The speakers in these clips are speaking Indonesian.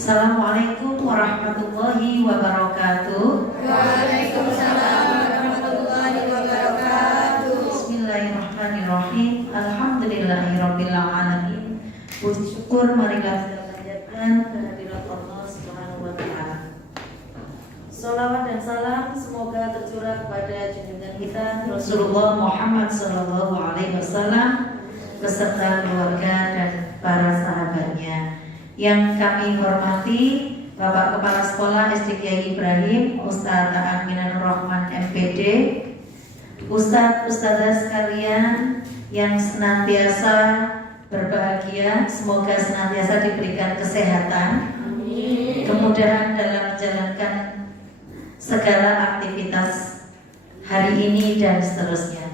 Assalamualaikum warahmatullahi wabarakatuh. Waalaikumsalam warahmatullahi wabarakatuh. Bismillahirrahmanirrahim. Alhamdulillahirabbil alamin. Puji syukur marilah kita panjatkan kehadirat Allah Subhanahu wa taala. Salawat dan salam semoga tercurah kepada junjungan kita Rasulullah Muhammad sallallahu alaihi wasallam beserta keluarga dan para sahabatnya. Yang kami hormati Bapak Kepala Sekolah SD Kiai Ibrahim, Ustaz Aminanur Rahman MPD, Ustazah sekalian yang senantiasa berbahagia, semoga senantiasa diberikan kesehatan, kemudahan dalam menjalankan segala aktivitas hari ini dan seterusnya.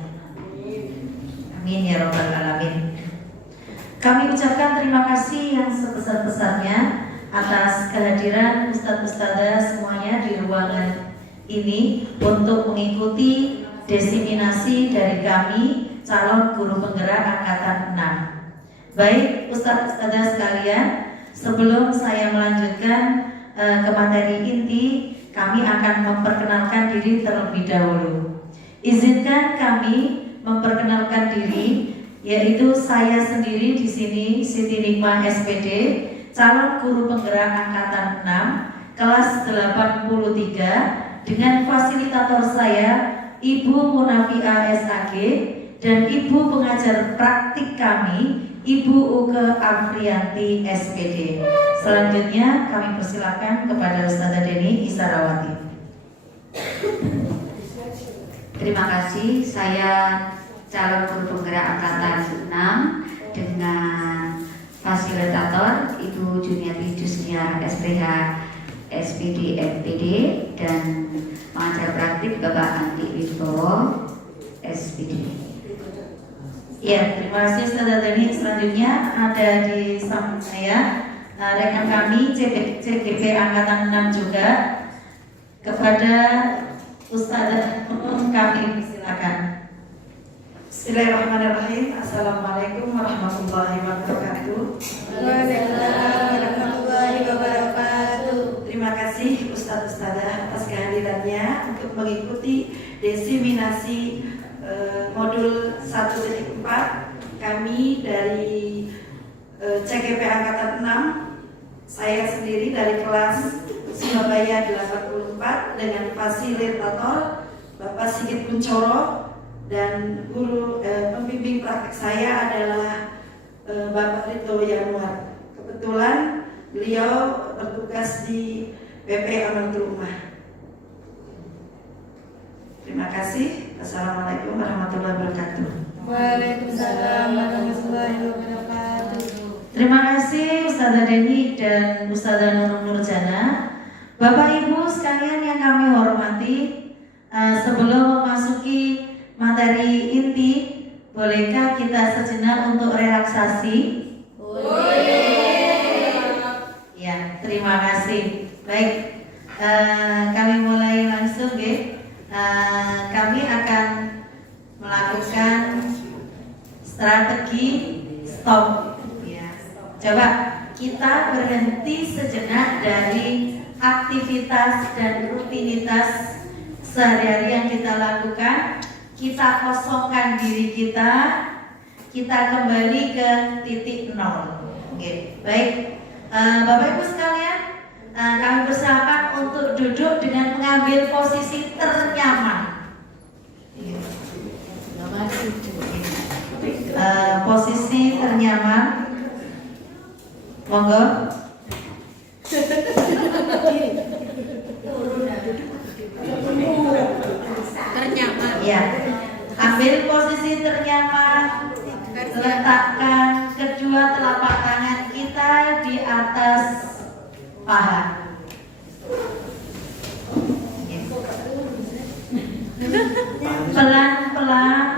Amin ya rabbal alamin. Kami ucapkan terima kasih yang sebesar-besarnya atas kehadiran Ustadz-Ustadzah semuanya di ruangan ini untuk mengikuti diseminasi dari kami calon guru penggerak angkatan 6. Baik Ustadz-Ustadzah sekalian, sebelum saya melanjutkan ke materi inti, kami akan memperkenalkan diri terlebih dahulu. Izinkan kami memperkenalkan diri, yaitu saya sendiri di sini Siti Nikmah SPD, calon guru penggerak angkatan 6 kelas 83 dengan fasilitator saya Ibu Munafiah SAG dan Ibu pengajar praktik kami Ibu Uke Afrianti SPD. Selanjutnya kami persilakan kepada Ustazah Deni Isarawati. Terima kasih. Saya calon guru penggerak angkatan 6 dengan fasilitator Ibu Juniati Jusniar SPH SPD MPD dan pengajar praktik Bapak Andi Wibowo SPD. Ya, terima kasih Ustazah Deni. Selanjutnya ada di samping saya rekan kami CGP angkatan 6 juga, kepada Ustazah kami silakan. Bismillahirrahmanirrahim. Assalamualaikum warahmatullahi wabarakatuh. Waalaikumsalam warahmatullahi wabarakatuh. Terima kasih Ustadz-Ustadzah atas kehadirannya untuk mengikuti diseminasi modul 1.4 kami dari CGP Angkatan 6. Saya sendiri dari kelas Surabaya 84 dengan fasilitator Bapak Sigit Kuncoro, dan guru pembimbing praktek saya adalah Bapak Rito Yanuar. Kebetulan beliau bertugas di PP Amatul Ummah. Terima kasih. Assalamualaikum warahmatullahi wabarakatuh. Waalaikumsalam warahmatullahi wabarakatuh. Terima kasih Ustazah Deni dan Ustazah Nurjana. Bapak Ibu sekalian yang kami hormati, sebelum memasuki materi inti, bolehkah kita sejenak untuk relaksasi? Boleh. Ya, terima kasih. Baik, kami mulai langsung ya. Kami akan melakukan strategi stop. Ya. Coba kita berhenti sejenak dari aktivitas dan rutinitas sehari-hari yang kita lakukan. Kita kosongkan diri kita kembali ke titik nol. Oke, baik. Bapak Ibu sekalian, kami persilakan untuk duduk dengan mengambil posisi ternyaman. Posisi ternyaman. Monggo. Ternyaman. Ya. Ambil posisi ternyaman. Letakkan kedua telapak tangan kita di atas paha. Pelan-pelan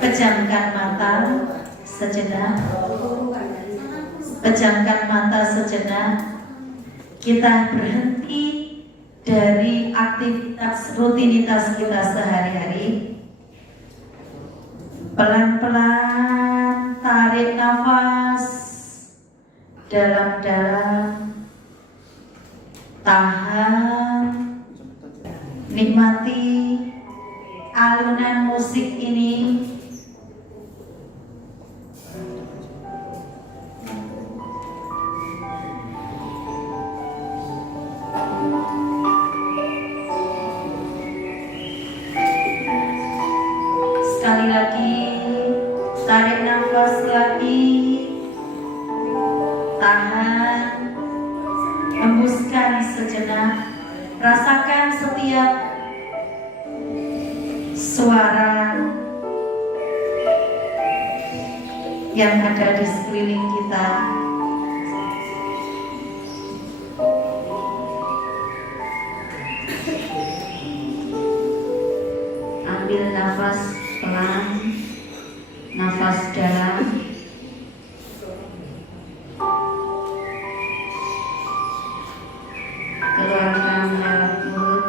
pejamkan mata sejenak. Pejamkan mata sejenak. Kita berhenti dari aktivitas rutinitas kita sehari-hari. Pelan-pelan tarik nafas, dalam-dalam, tahan, nikmati alunan musik ini. Sekali lagi, tarik nafas lagi, tahan, hembuskan sejenak, rasakan setiap suara yang ada di sekeliling kita. Ambil nafas pelan, nafas dalam. Keluarkan lewat mulut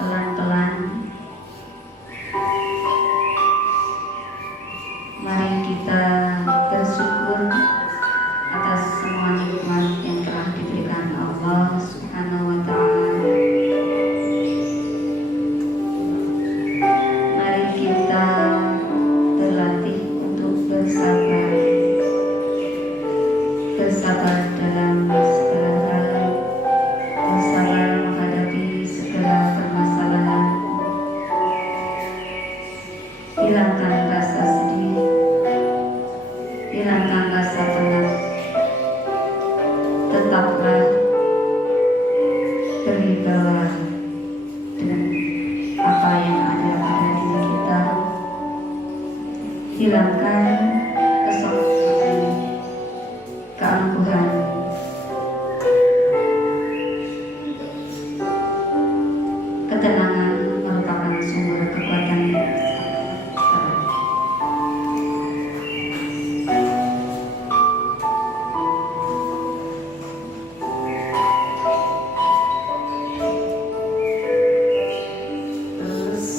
pelan-pelan. Mari kita bersyukur atas semua nikmat yang telah diberikan Allah Subhanahu wa Ta'ala. Mari kita terlatih untuk bersabar, bersabar dalam segala hal, bersabar menghadapi segala permasalahan. Hilangkan rasa sedih, hilangkan rasa penat. Tetaplah berwibawa dengan apa yang ada pada diri kita. Hilangkan kesombongan, keangkuhan. Ketenangan merupakan sumber kekuatan yang besar. Terus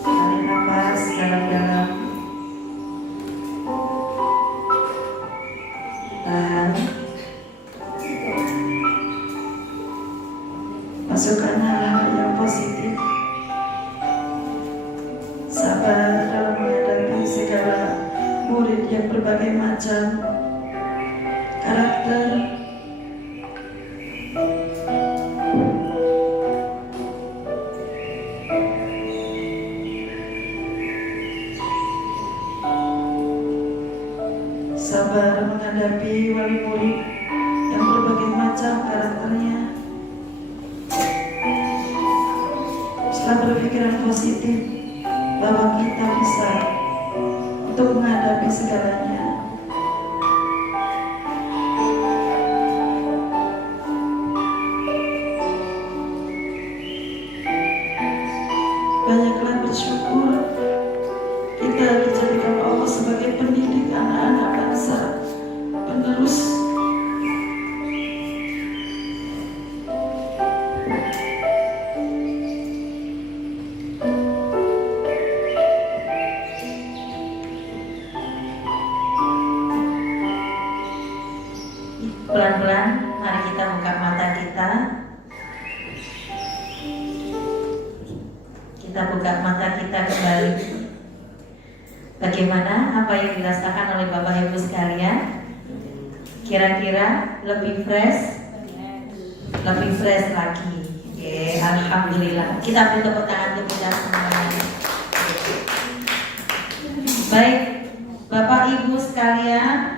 tarik nafas dalam-dalam, tahan, masukkan hal-hal yang positif, sabar dalam menghadapi segala murid yang berbagai macam karakter. Sabar menghadapi wali murid yang berbagai macam karakternya. Setelah berpikiran positif bahwa kita bisa untuk menghadapi segalanya. Banyaklah bersyukur kita dijadikan Allah sebagai pendidik anak-anak bangsa, penerus Pelan-pelan, mari kita buka mata kita. Kita buka mata kita kembali. Bagaimana apa yang dirasakan oleh Bapak Ibu sekalian? Kira-kira lebih fresh lagi. Oke, alhamdulillah. Kita beri tepuk tangan untuk kita semuanya. Baik, Bapak Ibu sekalian,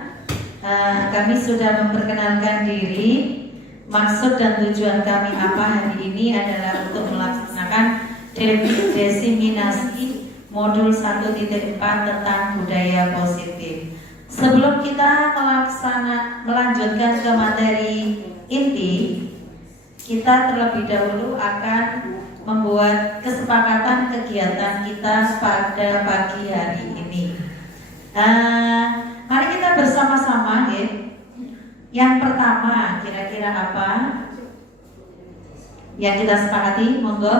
kami sudah memperkenalkan diri. Maksud dan tujuan kami apa hari ini adalah untuk melaksanakan diseminasi modul 1.4 tentang budaya positif. Sebelum kita melanjutkan ke materi inti, kita terlebih dahulu akan membuat kesepakatan kegiatan kita pada pagi hari ini. Mari kita bersama-sama, ya. Yang pertama, kira-kira apa yang kita sepakati? Monggo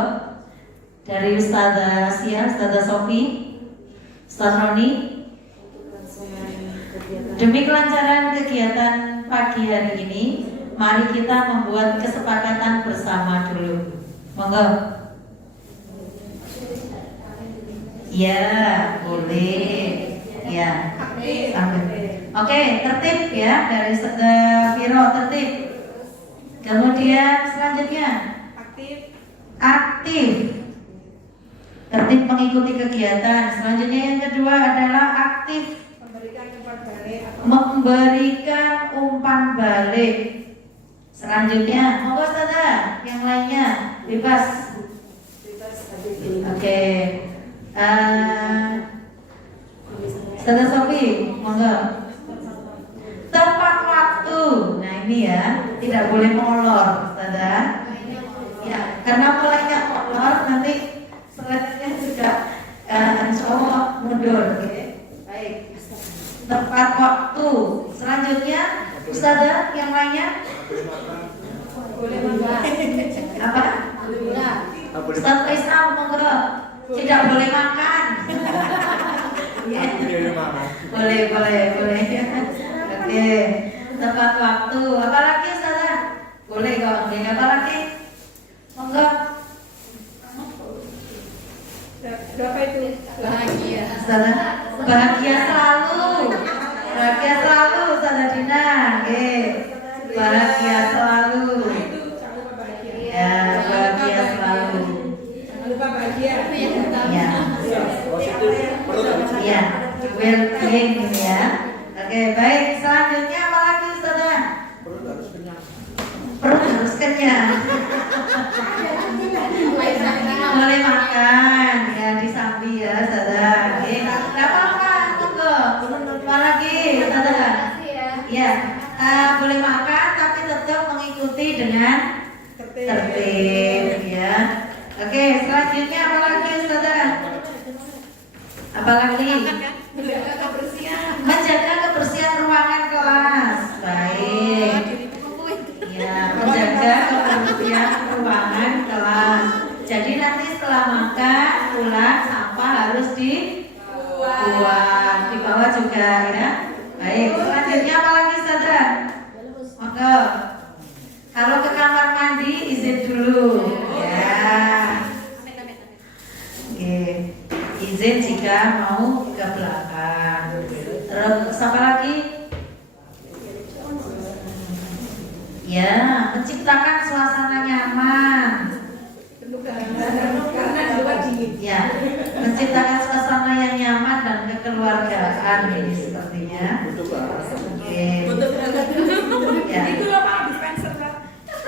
dari Ustazah Asia, Ustazah Sofi, Ustaz Roni. Demi kelancaran kegiatan pagi hari ini, mari kita membuat kesepakatan bersama dulu. Monggo. Ya, boleh. Ya. Oke, tertib ya dari Viro tertib. Kemudian selanjutnya aktif. Tertib mengikuti kegiatan. Selanjutnya yang kedua adalah aktif. Memberikan umpan balik. Selanjutnya, monggo Ustazah, yang lainnya bebas. Oke. Ustazah Sofi, monggo. Tepat waktu. Nah ini ya, tidak boleh molor, Ustazah. Ya, karena mulainya molor nanti selanjutnya juga insya Allah mundur. Oke. Baik. Tepat waktu. Selanjutnya, Ustazah yang lainnya. Apa? Ustaz Faisal monggo. Tidak boleh makan. Boleh. Oke. Tepat waktu. Apalagi Ustazah? Boleh kok. Apa lagi? Monggo. Berapa itu? Bahagia. Ustazah, bahagia selalu. Bahagia selalu Ustazah Dina. Oke. Bahagia selalu. Ya, bahagia selalu. Jangan lupa bahagia. Ya. Ya, well being ya. Oke, baik. Selanjutnya apa lagi Ustazah? Perut harus kenyang. Boleh makan ya di Sambi ya Ustazah. Oke. Enggak apa-apa, monggo. Apa lagi Ustazah? Ya. Boleh makan tapi tetap mengikuti dengan tertib ya. Oke, selanjutnya apa lagi Ustazah? Apalagi menjaga kebersihan ruangan kelas. Baik. Ya, menjaga kebersihan ruangan kelas. Jadi nanti setelah makan pulang sampah harus dibuang, di bawah juga ya. Baik. Selanjutnya apa lagi Ustazah? Monggo. Kalau ke kamar mandi izin dulu. Ya. Oke. Izin jika mau ke belakang. Terus apa lagi? Ya, menciptakan suasana nyaman. Ya, menciptakan suasana yang nyaman dan kekeluargaan ini sepertinya. Oke. Ya.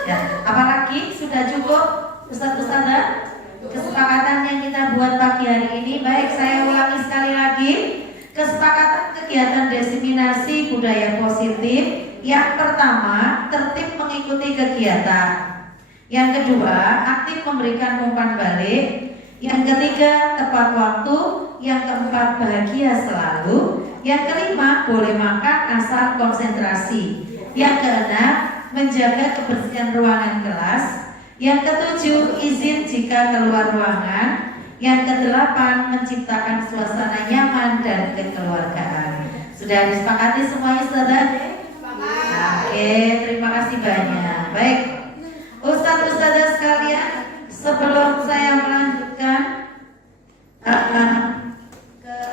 Ya, apalagi sudah cukup Ustazah? Kesepakatan yang kita buat pagi hari ini. Baik, saya ulangi sekali lagi. Kesepakatan kegiatan diseminasi budaya positif. Yang pertama, tertib mengikuti kegiatan. Yang kedua, aktif memberikan umpan balik. Yang ketiga, tepat waktu. Yang keempat, bahagia selalu. Yang kelima, boleh makan asal konsentrasi. Yang keenam, menjaga kebersihan ruangan kelas. Yang ketujuh, izin jika keluar ruangan. Yang kedelapan, menciptakan suasana nyaman dan kekeluargaan. Sudah disepakati semuanya Ustazah? Oke, terima kasih banyak. Baik, Ustazah sekalian, sebelum saya melanjutkan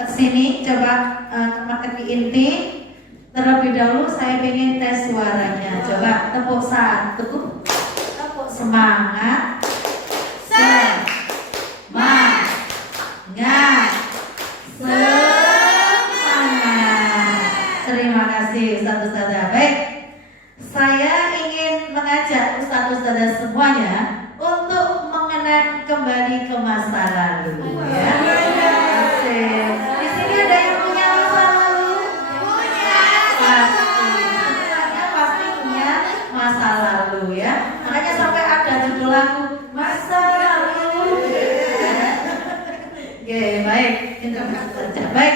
ke sini, coba ke materi inti. Terlebih dahulu saya ingin tes suaranya. Coba tepuk satu. Semangat, semangat, semangat. Terima kasih Ustazah. Baik, saya ingin mengajak Ustazah semuanya untuk mengenang kembali ke masa lalu. Ya. Asik. Di sini ada yang punya masa lalu? Pasti punya masa lalu ya. Makanya sampai ada judul lagu masa lalu. Oke, baik. Baik.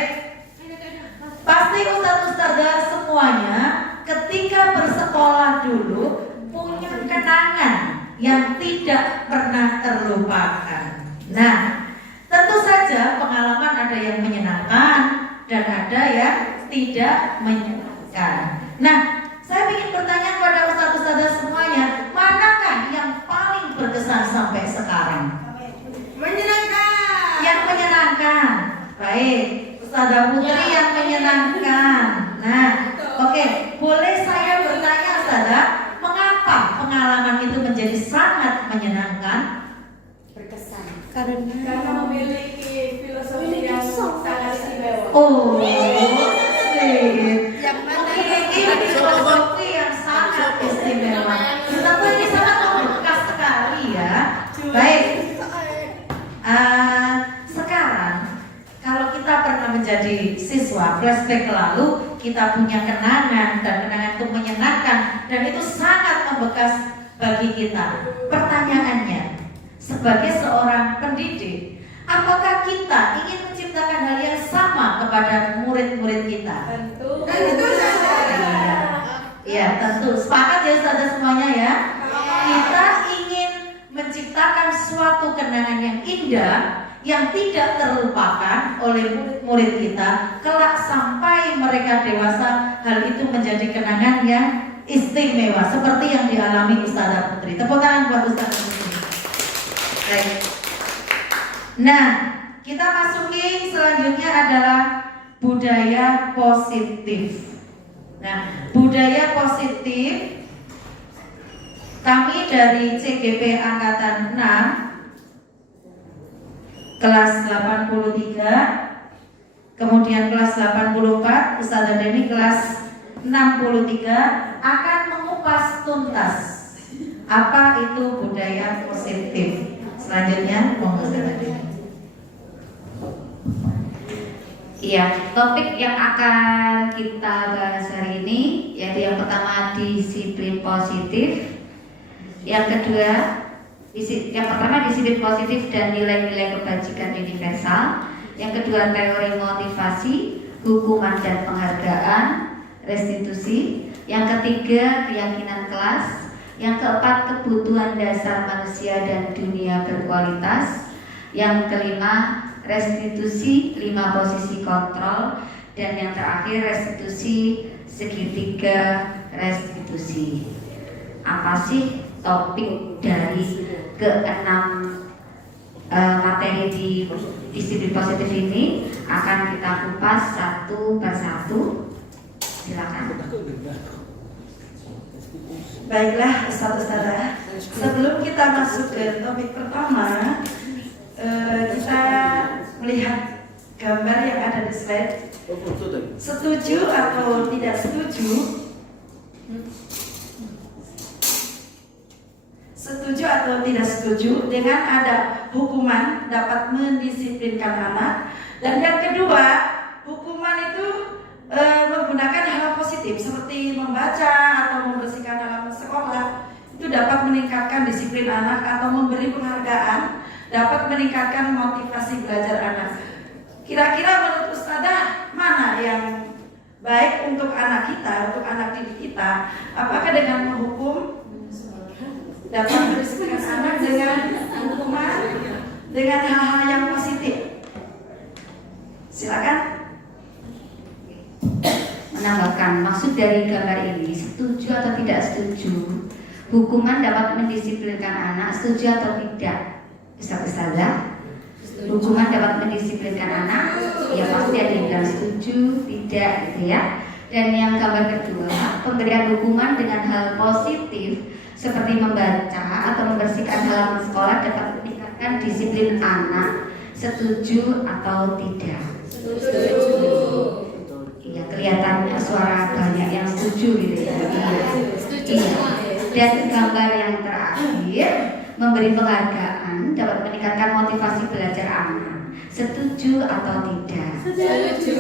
Pasti Ustazah semuanya ketika bersekolah dulu punya kenangan yang tidak pernah terlupakan. Nah, tentu saja pengalaman ada yang menyenangkan dan ada yang tidak menyenangkan. Nah, saya ingin bertanya kepada ustaz-ustazah semuanya, manakah yang paling berkesan sampai sekarang? Menyenangkan. Yang menyenangkan. Baik, Ustazah Putri yang menyenangkan. Nah, oke, boleh saya bertanya Ustazah, mengapa pengalaman itu menjadi sangat menyenangkan? Karena memiliki filosofi yang sangat istimewa. Oh, Yang mana ini filosofi yang sangat istimewa. Tentu ini sangat membekas sekali ya. Baik. Sekarang kalau kita pernah menjadi siswa, flashback ke lalu, kita punya kenangan dan kenangan itu menyenangkan dan itu sangat membekas bagi kita. Pertanyaannya, sebagai seorang pendidik, apakah kita ingin menciptakan hal yang sama kepada murid-murid kita? tentu Ya, tentu. Sepakat ya Ustazah semuanya ya? Kita ingin menciptakan suatu kenangan yang indah yang tidak terlupakan oleh murid-murid kita kelak sampai mereka dewasa. Hal itu menjadi kenangan yang istimewa seperti yang dialami Ustazah Putri. Tepuk tangan buat Ustazah Putri. Baik. Nah, kita masuki selanjutnya adalah budaya positif. Nah, budaya positif kami dari CGP Angkatan 6 kelas 83, kemudian kelas 84, Ustazah Deni kelas 63 akan mengupas tuntas apa itu budaya positif. Selanjutnya, monggo Ustazah Deni. Iya, topik yang akan kita bahas hari ini yaitu yang pertama disiplin positif, yang pertama disiplin positif dan nilai-nilai kebajikan universal, yang kedua teori motivasi, hukuman dan penghargaan, restitusi, yang ketiga keyakinan kelas, yang keempat kebutuhan dasar manusia dan dunia berkualitas, yang kelima restitusi 5 posisi kontrol, dan yang terakhir restitusi segitiga restitusi. Apa sih topik dari ke-6 materi di disiplin positif ini? Akan kita kupas satu persatu. Silakan. Baiklah Ustazah, sebelum kita masuk ke topik pertama, kita melihat gambar yang ada di slide. Setuju atau tidak setuju? Setuju atau tidak setuju dengan ada hukuman dapat mendisiplinkan anak? Dan yang kedua, hukuman itu menggunakan hal positif seperti membaca atau membersihkan halaman sekolah, itu dapat meningkatkan disiplin anak, atau memberi penghargaan dapat meningkatkan motivasi belajar anak. Kira-kira menurut Ustazah mana yang baik untuk anak kita, untuk anak didik kita? Apakah dengan menghukum dapat mendisiplinkan anak, dengan hukuman, dengan hal-hal yang positif? Silakan. Menambahkan maksud dari gambar ini, setuju atau tidak setuju hukuman dapat mendisiplinkan anak, setuju atau tidak? Ustazah, hukuman dapat mendisiplinkan anak, ya pasti ada yang bilang setuju, tidak gitu ya. Dan yang gambar kedua, pemberian hukuman dengan hal positif seperti membaca atau membersihkan halaman sekolah dapat meningkatkan disiplin anak, setuju atau tidak? setuju. Iya, kelihatannya suara banyak yang setuju gitu ya. Iya. Dan gambar yang terakhir, memberi penghargaan dapat meningkatkan motivasi belajar anak, setuju atau tidak? Setuju.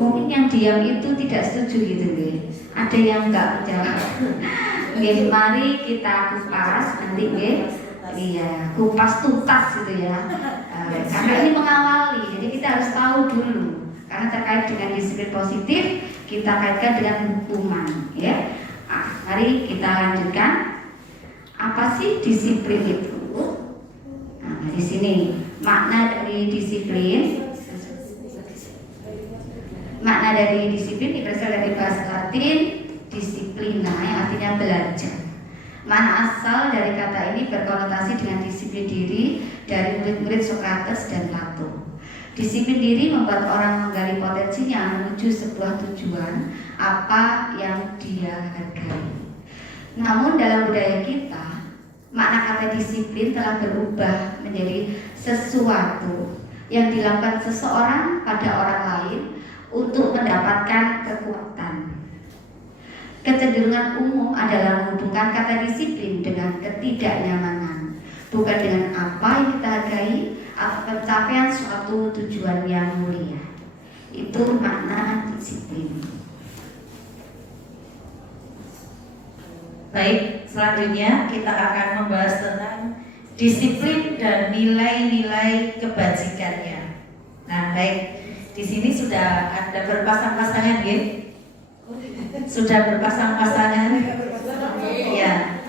Mungkin yang diam itu tidak setuju gitu deh. Ada yang nggak menjawab. Oke, mari kita kupas nanti deh. Iya, kupas tuntas gitu ya. Karena ini mengawali, jadi kita harus tahu dulu. Karena terkait dengan disiplin positif, kita kaitkan dengan hukuman, ya. Mari kita lanjutkan. Apa sih disiplin itu? Nah, di sini makna dari disiplin. Makna dari disiplin berasal dari bahasa Latin disiplina yang artinya belajar. Makna asal dari kata ini berkonotasi dengan disiplin diri dari murid-murid Sokrates dan Plato. Disiplin diri membuat orang menggali potensinya menuju sebuah tujuan apa yang dia hargai. Namun dalam budaya kita, makna kata disiplin telah berubah menjadi sesuatu yang dilakukan seseorang pada orang lain untuk mendapatkan kekuatan. Kecenderungan umum adalah menghubungkan kata disiplin dengan ketidaknyamanan, bukan dengan apa yang kita hargai atau pencapaian suatu tujuan yang mulia. Itu makna disiplin. Baik, selanjutnya kita akan membahas tentang disiplin dan nilai-nilai kebajikannya. Nah, baik, di sini sudah ada berpasang-pasangan, ya? Sudah berpasang-pasangan? Ya.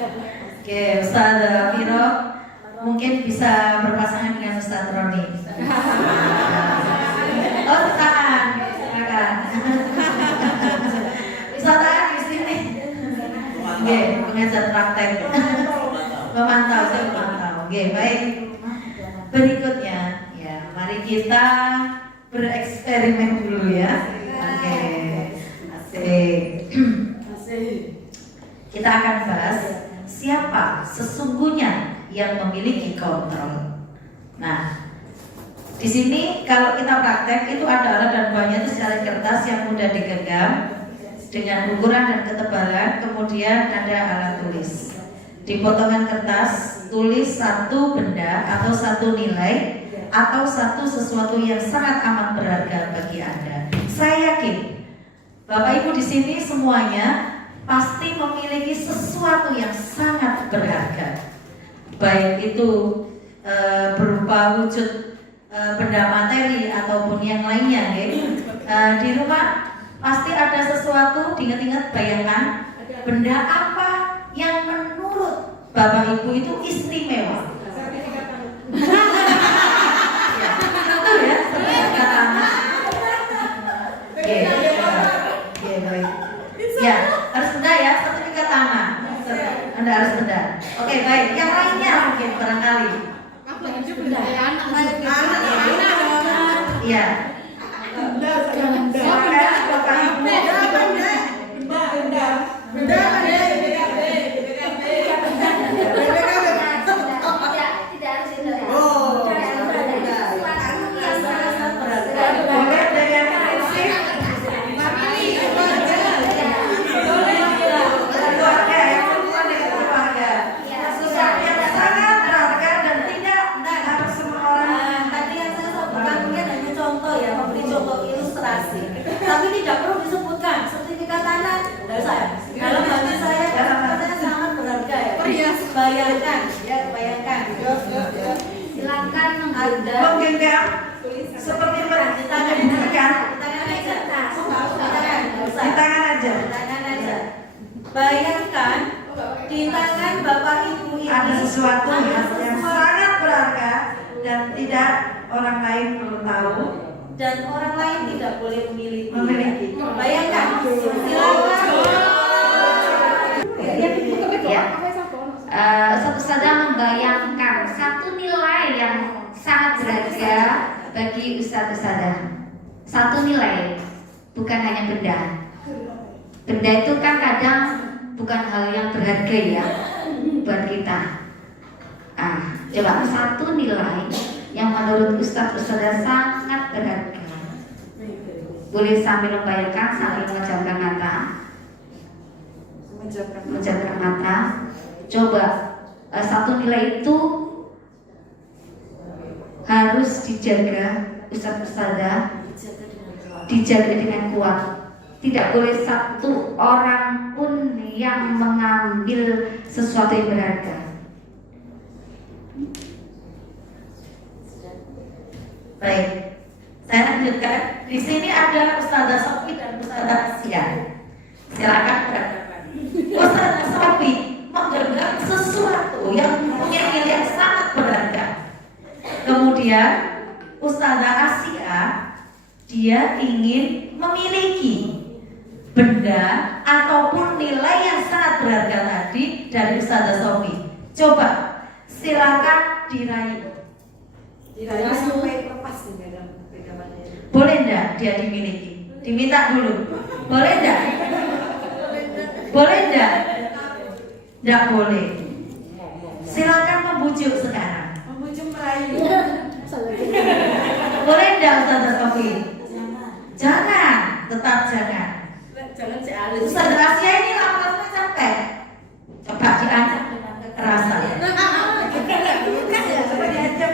Oke, Ustaz Viro mungkin bisa berpasangan dengan Ustaz Roni. Oh, silakan. Ustaz di sini. Oke, mengajar praktek. Memantau, saya memantau. Oke, baik. Berikutnya, ya, mari kita bereksperimen dulu ya. Oke, asik. Kita akan bahas siapa sesungguhnya yang memiliki kontrol. Nah, di sini kalau kita praktek itu ada alat dan buahnya itu secara kertas yang mudah digenggam dengan ukuran dan ketebalan, kemudian ada alat tulis. Di potongan kertas tulis satu benda atau satu nilai atau satu sesuatu yang sangat amat berharga bagi Anda. Saya yakin Bapak Ibu di sini semuanya pasti memiliki sesuatu yang sangat berharga, baik itu berupa wujud benda materi ataupun yang lainnya. Di rumah pasti ada sesuatu, diingat-ingat, bayangkan benda apa yang menurut Bapak Ibu itu istimewa. Ya, sertifikat tanah. Ya, harus benda ya, sertifikat tanah. Anda harus benda. Oke, baik. Yang lainnya mungkin barangkali. Iya. Tapi tidak perlu disebutkan sertifikat tanah dari saya. Dalam hati saya katanya sangat berharga ya. Bayangkan, ya bayangkan. Silakan Ada Menggenggam seperti di tangan diberikan. di tangan aja. Di tangan aja. Di tangan aja. Bayangkan di tangan Bapak Ibu ini Ada sesuatu yang sangat berharga dan tidak orang lain perlu tahu. dan orang lain tidak boleh memiliki. Bayangkan. Ustaz sedang membayangkan satu nilai yang sangat berharga bagi Ustaz-Ustazah. Satu nilai, bukan hanya benda. Benda itu kan kadang bukan hal yang berharga ya buat kita. Coba satu nilai yang menurut Ustaz-Ustazah sangat berharga. Boleh sambil membayangkan, sambil memejamkan mata. Memejamkan mata. Coba satu nilai itu harus dijaga Ustaz-Ustazah, dijaga dengan kuat. Tidak boleh satu orang pun yang mengambil sesuatu yang berharga. Baik, saya lanjutkan. Di sini ada Ustazah Sofi dan Ustazah Asia. Silakan berhadapan. Ustazah Sofi menggenggam sesuatu yang punya nilai yang sangat berharga. Kemudian Ustazah Asia Dia ingin memiliki benda ataupun nilai yang sangat berharga tadi dari Ustazah Sofi. Coba silakan diraih. Diraih sampai lepas nih pegangannya. Boleh enggak dia dimiliki? Diminta dulu. Boleh enggak? Boleh enggak? Enggak boleh. Silakan membujuk sekarang. Membujuk merayu. Boleh enggak Ustazah Sofi? Jangan, tetap jangan. Jangan si Alis. Ustazah Asia ini lama-lama capek. Coba diajak dengan kekerasan. Coba diajak.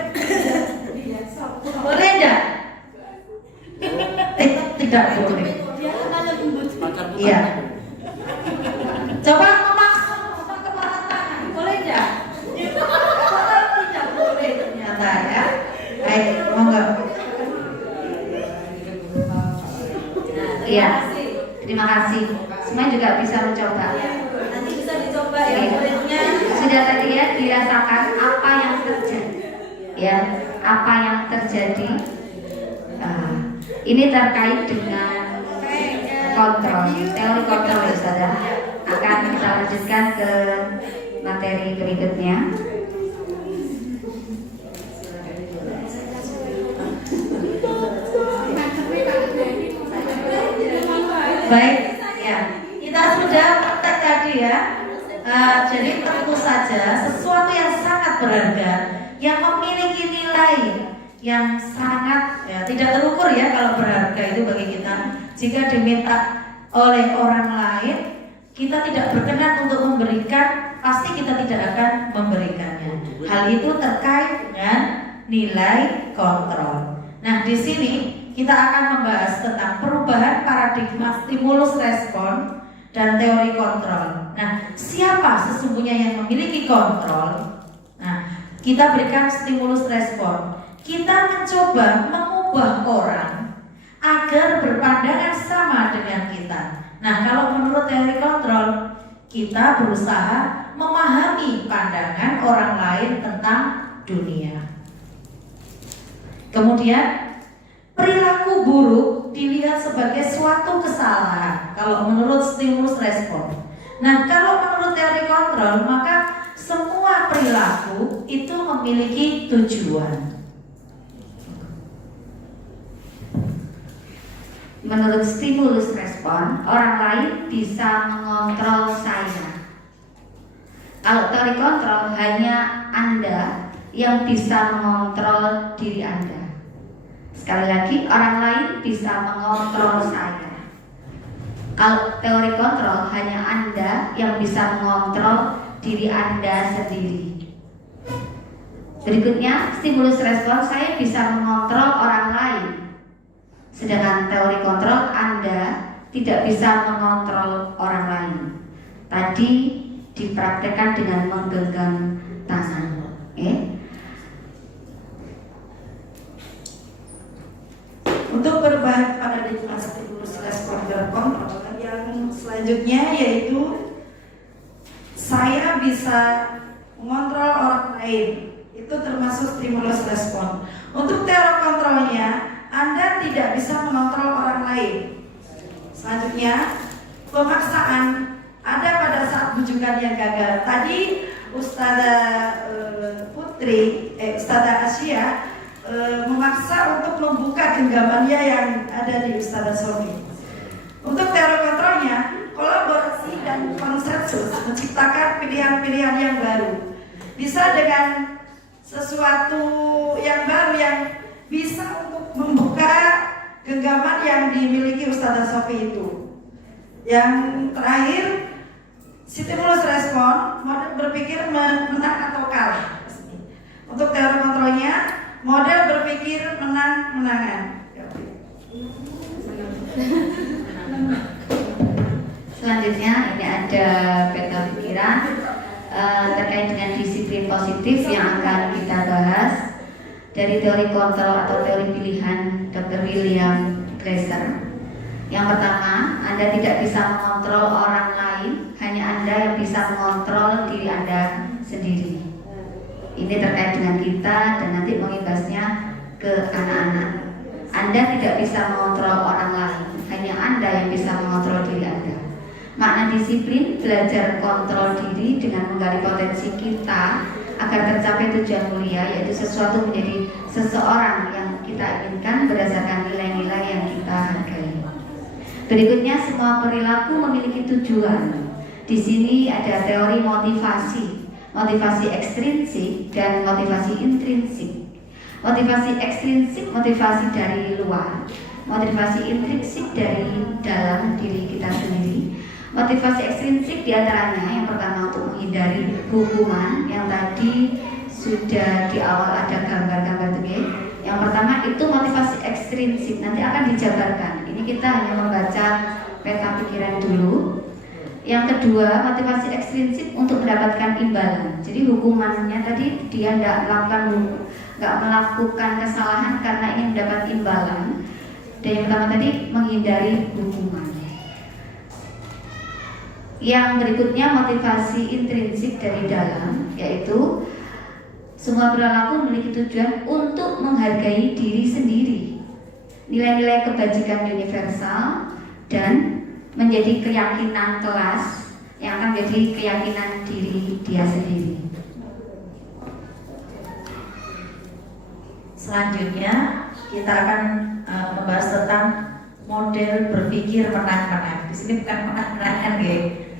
Boleh enggak? Tidak boleh. Dia kan yang membujuk. Iya. Coba memaksa kepala tangan. Boleh enggak? Tidak boleh ternyata ya. Baik, monggo. Iya. Terima kasih. Semua juga bisa mencoba. Nanti bisa dicoba ya Oke. muridnya. Sudah tadi ya dirasakan apa yang terjadi. Ya, apa yang terjadi. Ini terkait dengan kontrol, teori kontrol ya saudara. Akan kita lanjutkan ke materi berikutnya. Baik, ya. Kita sudah praktek tadi ya. Jadi tentu saja sesuatu yang sangat berharga, yang memiliki nilai yang sangat tidak terukur ya kalau berharga itu bagi kita. Jika diminta oleh orang lain, kita tidak berkenan untuk memberikan, pasti kita tidak akan memberikannya. Hal itu terkait dengan nilai kontrol. Nah, di sini kita akan membahas tentang perubahan paradigma stimulus respon dan teori kontrol. Nah, siapa sesungguhnya yang memiliki kontrol? Nah, kita berikan stimulus respon. Kita mencoba mengubah orang agar berpandangan sama dengan kita. Nah, kalau menurut teori kontrol, kita berusaha memahami pandangan orang lain tentang dunia. Kemudian, perilaku buruk dilihat sebagai suatu kesalahan kalau menurut stimulus respon. Nah, kalau menurut teori kontrol, maka semua perilaku itu memiliki tujuan. Menurut stimulus respon, orang lain bisa mengontrol saya. Kalau teori kontrol, hanya Anda yang bisa mengontrol diri Anda. Sekali lagi, orang lain bisa mengontrol saya. Kalau teori kontrol, hanya Anda yang bisa mengontrol diri Anda sendiri. Berikutnya, stimulus respon, saya bisa mengontrol orang lain. Sedangkan teori kontrol, Anda tidak bisa mengontrol orang lain. Tadi dipraktekkan dengan menggenggam tangan. Untuk perubahan paradigma stimulus respon dan kontrol yang selanjutnya yaitu saya bisa mengontrol orang lain, itu termasuk stimulus respon. Untuk teori kontrolnya, Anda tidak bisa mengontrol orang lain. Selanjutnya, pemaksaan ada pada saat bujukan yang gagal. Tadi Ustazah Ustazah Asia memaksa untuk membuka genggamannya yang ada di Ustazah Sofi. Untuk teori kontrolnya, kolaborasi dan konsensus menciptakan pilihan-pilihan yang baru. Bisa dengan sesuatu yang baru yang bisa untuk membuka genggaman yang dimiliki Ustazah Sofi itu. Yang terakhir, stimulus respon, model berpikir menang atau kalah. Untuk teori kontrolnya, model berpikir menang-menangan. Selanjutnya ini ada peta pikiran terkait dengan disiplin positif yang akan kita bahas dari teori kontrol atau teori pilihan Dr. William Glasser. Yang pertama, Anda tidak bisa mengontrol orang lain, hanya Anda yang bisa mengontrol diri Anda sendiri. Ini terkait dengan kita dan nanti mengibasnya ke anak-anak. Anda tidak bisa mengontrol orang lain, hanya Anda yang bisa mengontrol diri Anda. Makna disiplin, belajar kontrol diri dengan menggali potensi kita agar tercapai tujuan mulia, yaitu sesuatu menjadi seseorang yang kita inginkan berdasarkan nilai-nilai yang kita hargai. Berikutnya, semua perilaku memiliki tujuan. Di sini ada teori motivasi ekstrinsik dan motivasi intrinsik. Motivasi ekstrinsik, motivasi dari luar. Motivasi intrinsik dari dalam diri kita sendiri. Motivasi ekstrinsik diantaranya yang pertama untuk menghindari hukuman, yang tadi sudah di awal ada gambar-gambar itu. Yang pertama itu motivasi ekstrinsik, nanti akan dijabarkan. Ini kita hanya membaca peta pikiran dulu. Yang kedua, motivasi ekstrinsik untuk mendapatkan imbalan. Jadi hukumannya tadi dia nggak melakukan kesalahan karena ingin mendapat imbalan. Dan yang pertama tadi menghindari hukuman. Yang berikutnya motivasi intrinsik dari dalam, yaitu semua perilaku memiliki tujuan untuk menghargai diri sendiri, nilai-nilai kebajikan universal, dan menjadi keyakinan kelas yang akan menjadi keyakinan diri dia sendiri. Selanjutnya kita akan membahas tentang model berpikir menang-menang. Di sini bukan menang-menangan, ya.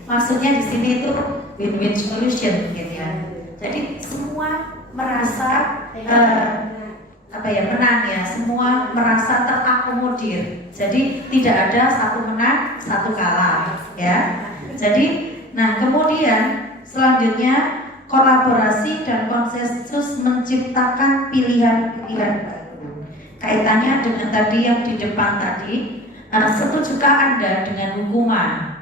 Maksudnya di sini itu win-win solution, gitu ya. Jadi semua merasa menang ya, semua merasa terakomodir. Jadi tidak ada satu menang, satu kalah, ya. Jadi, nah kemudian selanjutnya kolaborasi dan konsensus menciptakan pilihan-pilihan baru. Kaitannya dengan tadi yang di depan tadi, setujukah Anda dengan hukuman,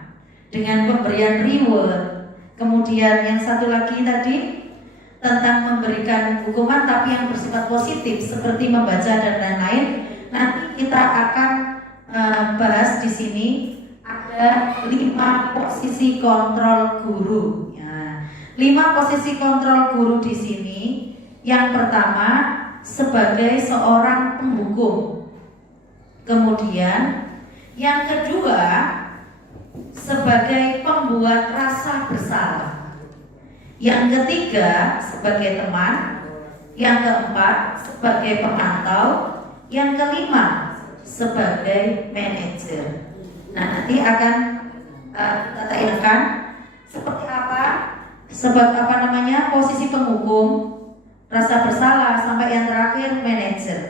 dengan pemberian reward? Kemudian yang satu lagi tadi tentang memberikan hukuman tapi yang bersifat positif seperti membaca dan lain-lain. Nanti kita akan bahas di sini ada 5 posisi kontrol guru. Ya. 5 posisi kontrol guru di sini. Yang pertama sebagai seorang penghukum. Kemudian yang kedua sebagai pembuat rasa bersalah. Yang ketiga sebagai teman. Yang keempat sebagai pemantau. Yang kelima sebagai manajer. Nah, nanti akan kita tayangkan seperti apa, posisi penghukum, rasa bersalah, sampai yang terakhir manajer.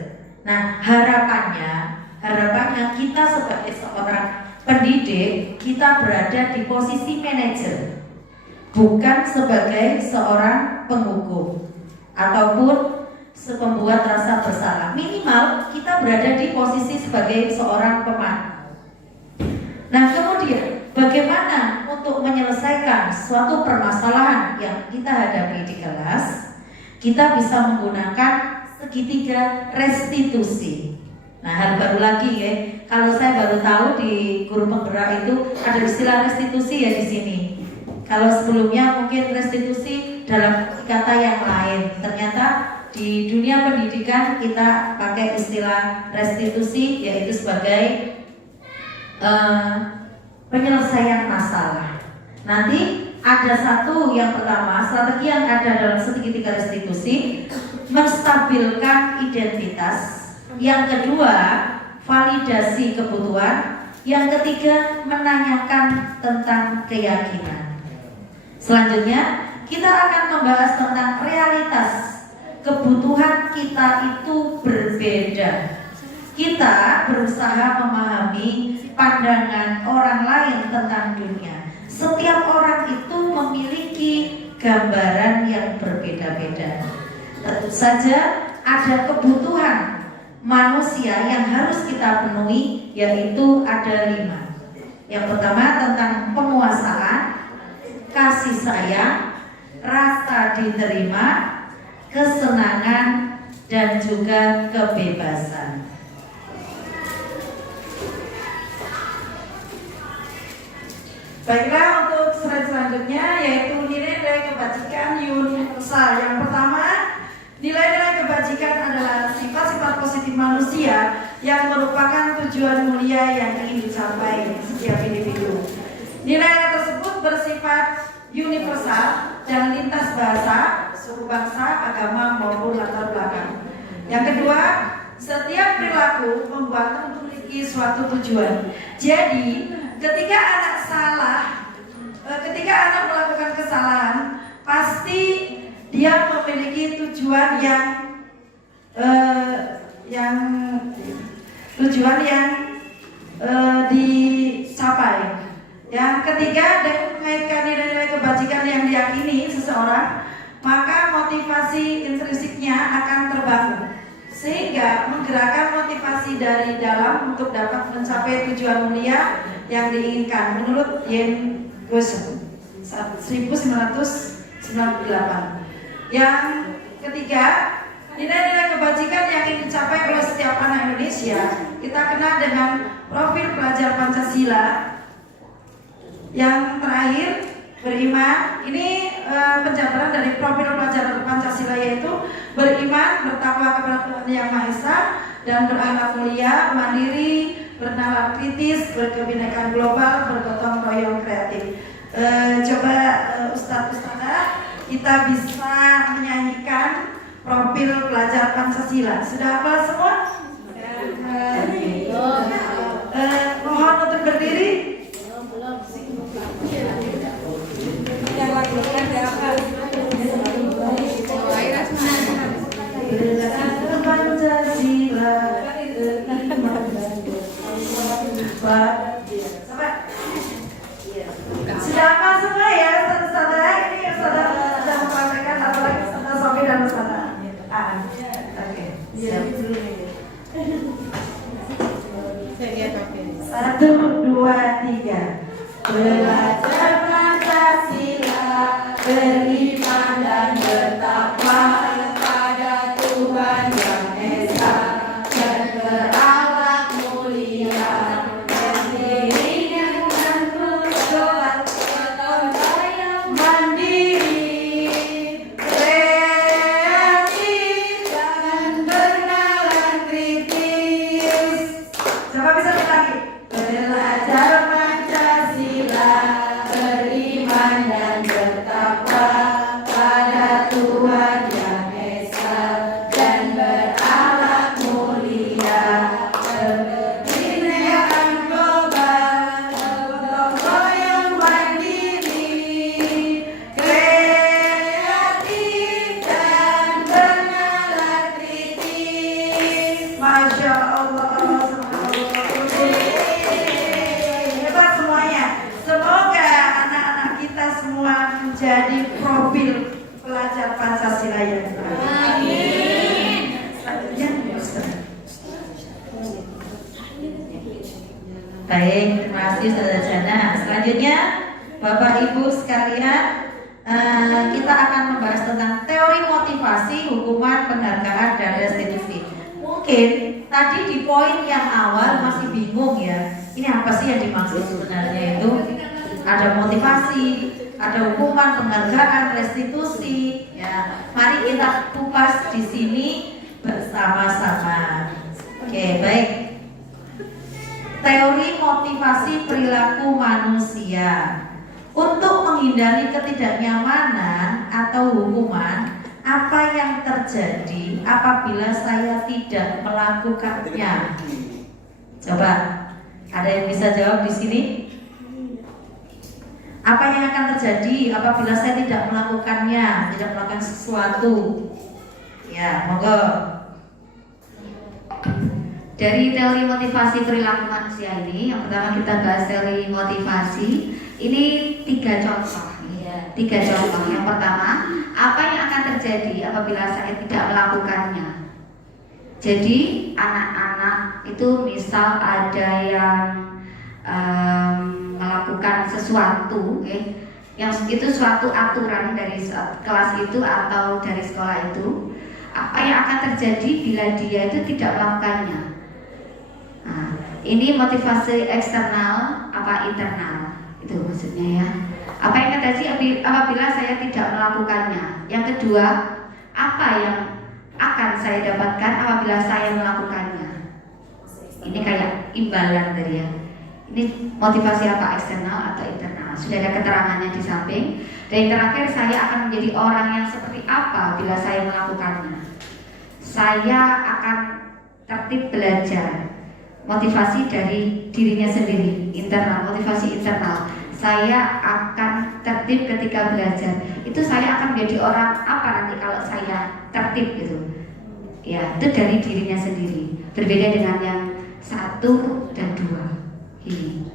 Nah, harapannya kita sebagai seorang pendidik, kita berada di posisi manajer, bukan sebagai seorang penghukum ataupun pembuat rasa bersalah. Minimal kita berada di posisi sebagai seorang pemantau. Nah, kemudian bagaimana untuk menyelesaikan suatu permasalahan yang kita hadapi di kelas? Kita bisa menggunakan segitiga restitusi. Nah, hal baru lagi ya. Kalau saya baru tahu di guru penggerak itu ada istilah restitusi ya di sini. Kalau sebelumnya mungkin restitusi dalam kata yang lain. Ternyata di dunia pendidikan kita pakai istilah restitusi, yaitu sebagai penyelesaian masalah. Nanti ada satu yang pertama, strategi yang ada dalam segitiga restitusi, menstabilkan identitas. Yang kedua, validasi kebutuhan. Yang ketiga, menanyakan tentang keyakinan. Selanjutnya, kita akan membahas tentang realitas. Kebutuhan kita itu berbeda. Kita berusaha memahami pandangan orang lain tentang dunia. Setiap orang itu memiliki gambaran yang berbeda-beda. Tentu saja ada kebutuhan manusia yang harus kita penuhi, yaitu ada 5. Yang pertama tentang penguasaan, kasih sayang, rasa diterima, kesenangan, dan juga kebebasan. Baiklah, untuk slide selanjutnya yaitu nilai-nilai kebajikan universal. Yang pertama, nilai-nilai kebajikan adalah sifat-sifat positif manusia yang merupakan tujuan mulia yang ingin dicapai setiap individu. Nilai tersebut bersifat universal dan lintas bahasa, suku bangsa, agama maupun latar belakang. Yang kedua, setiap perilaku membuat memiliki suatu tujuan. Jadi, ketika anak melakukan kesalahan, pasti dia memiliki tujuan yang dicapai. Yang ketiga, dengan mengaitkan nilai-nilai kebajikan yang diyakini seseorang, maka motivasi intrinsiknya akan terbangun, sehingga menggerakkan motivasi dari dalam untuk dapat mencapai tujuan mulia yang diinginkan menurut Yen Gosen 1998. Yang ketiga, nilai-nilai kebajikan yang ingin dicapai oleh setiap anak Indonesia kita kenal dengan profil pelajar Pancasila. Yang terakhir, beriman. Ini penjabaran dari profil pelajar Pancasila, yaitu beriman, bertakwa kepada Tuhan Yang Maha Esa, dan berakhlak mulia, mandiri, bernalar kritis, berkebinekaan global, bergotong royong kreatif. Coba Ustadz-Ustadzah, kita bisa menyanyikan profil pelajar Pancasila. Sudah hafal semua? Mohon untuk berdiri. Yang lakukan dapat Pancasila. Sudah hafal semua ya, saudara-saudara? Ini saudara sudah mempraktekkan, apalagi saudara Sofi dan saudara. Oke, siap. 1, 2, 3. Belajar Pancasila, beriman dan bertakwa kepada Tuhan Yang Esa, dan berakhlak mulia, berdiri dengan berdoa, gotong royong, mandiri, kreatif, dan bernalar kritis. Coba bisa lagi. Belajar Pancasila, beriman dan bertakwa pada Tuhan Yang Esa, dan berakhlak mulia, berkebinekaan global, gotong royong, mandiri, kreatif, dan bernalar kritis. Masya Allah. Hebat semuanya. Semoga anak-anak kita semua menjadi profil pelajar Pancasila yang baik. Amin. Selanjutnya, Ustaz. Baik, terima kasih Saudara Jana. Selanjutnya, Bapak Ibu sekalian, kita akan membahas tentang teori motivasi, hukuman, penghargaan, dan restitusi. Mungkin tadi di poin yang awal masih bingung ya, ini apa sih yang dimaksud sebenarnya itu? Ada motivasi, ada hukuman, penghargaan, restitusi. Ya, mari kita kupas di sini bersama-sama. Oke, baik. Teori motivasi perilaku manusia. Untuk menghindari ketidaknyamanan atau hukuman, apa yang terjadi apabila saya tidak melakukannya? Coba, ada yang bisa jawab di sini? Apa yang akan terjadi apabila saya tidak melakukannya, tidak melakukan sesuatu? Ya, monggo. Dari teori motivasi perilaku manusia ini, yang pertama kita bahas teori motivasi. Ini 3 contoh. Iya. 3 contoh. Yang pertama, apa yang akan terjadi apabila saya tidak melakukannya? Jadi anak-anak itu misal ada yang melakukan sesuatu, yang itu suatu aturan dari kelas itu atau dari sekolah itu, apa yang akan terjadi bila dia itu tidak melakukannya? Nah, ini motivasi eksternal apa internal, itu maksudnya ya. Apa yang akan terjadi apabila saya tidak melakukannya? Yang kedua, apa yang akan saya dapatkan apabila saya melakukannya? Ini kayak imbalan tadi ya. Ini motivasi apa, eksternal atau internal? Sudah ada keterangannya di samping. Dan yang terakhir, saya akan menjadi orang yang seperti apa bila saya melakukannya. Saya akan tertib belajar. Motivasi dari dirinya sendiri, internal, motivasi internal. Saya akan tertib ketika belajar. Itu saya akan menjadi orang apa nanti kalau saya tertib gitu. Ya, itu dari dirinya sendiri. Berbeda dengan yang 1 dan 2 ini.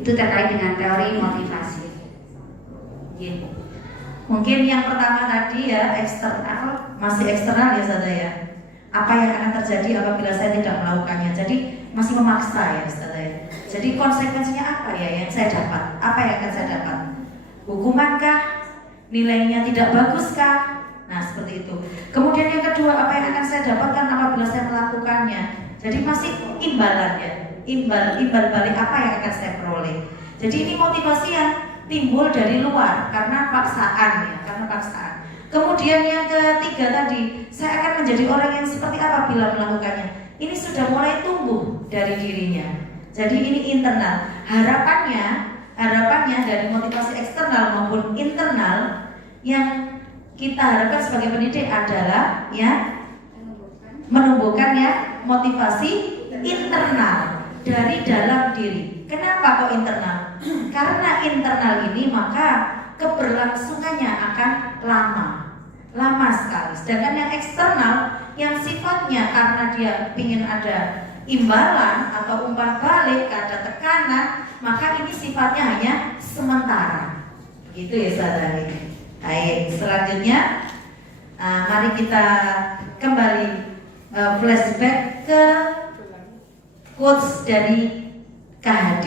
Itu terkait dengan teori motivasi. Gini. Mungkin yang pertama tadi ya eksternal, masih eksternal ya saudara ya. Apa yang akan terjadi apabila saya tidak melakukannya? Jadi masih memaksa ya saudara ya. Jadi konsekuensinya apa ya yang saya dapat? Apa yang akan saya dapat? Hukumankah? Nilainya tidak baguskah? Nah seperti itu. Kemudian yang kedua, apa yang akan saya dapatkan apabila saya melakukannya? Jadi masih imbalan ya. Imbal balik apa yang akan saya peroleh. Jadi ini motivasi yang timbul dari luar karena paksaan ya, karena paksaan. Kemudian yang ketiga tadi, saya akan menjadi orang yang seperti apa bila melakukannya. Ini sudah mulai tumbuh dari dirinya. Jadi ini internal. Harapannya dari motivasi eksternal maupun internal yang kita harapkan sebagai pendidik adalah ya menumbuhkan ya motivasi internal dari dalam diri. Kenapa kok internal? Karena internal ini maka keberlangsungannya akan lama sekali. Sedangkan yang eksternal yang sifatnya karena dia ingin ada imbalan atau umpan balik, ada tekanan, maka ini sifatnya hanya sementara. Gitu ya saudara. Baik, selanjutnya mari kita kembali flashback ke quotes dari KHD.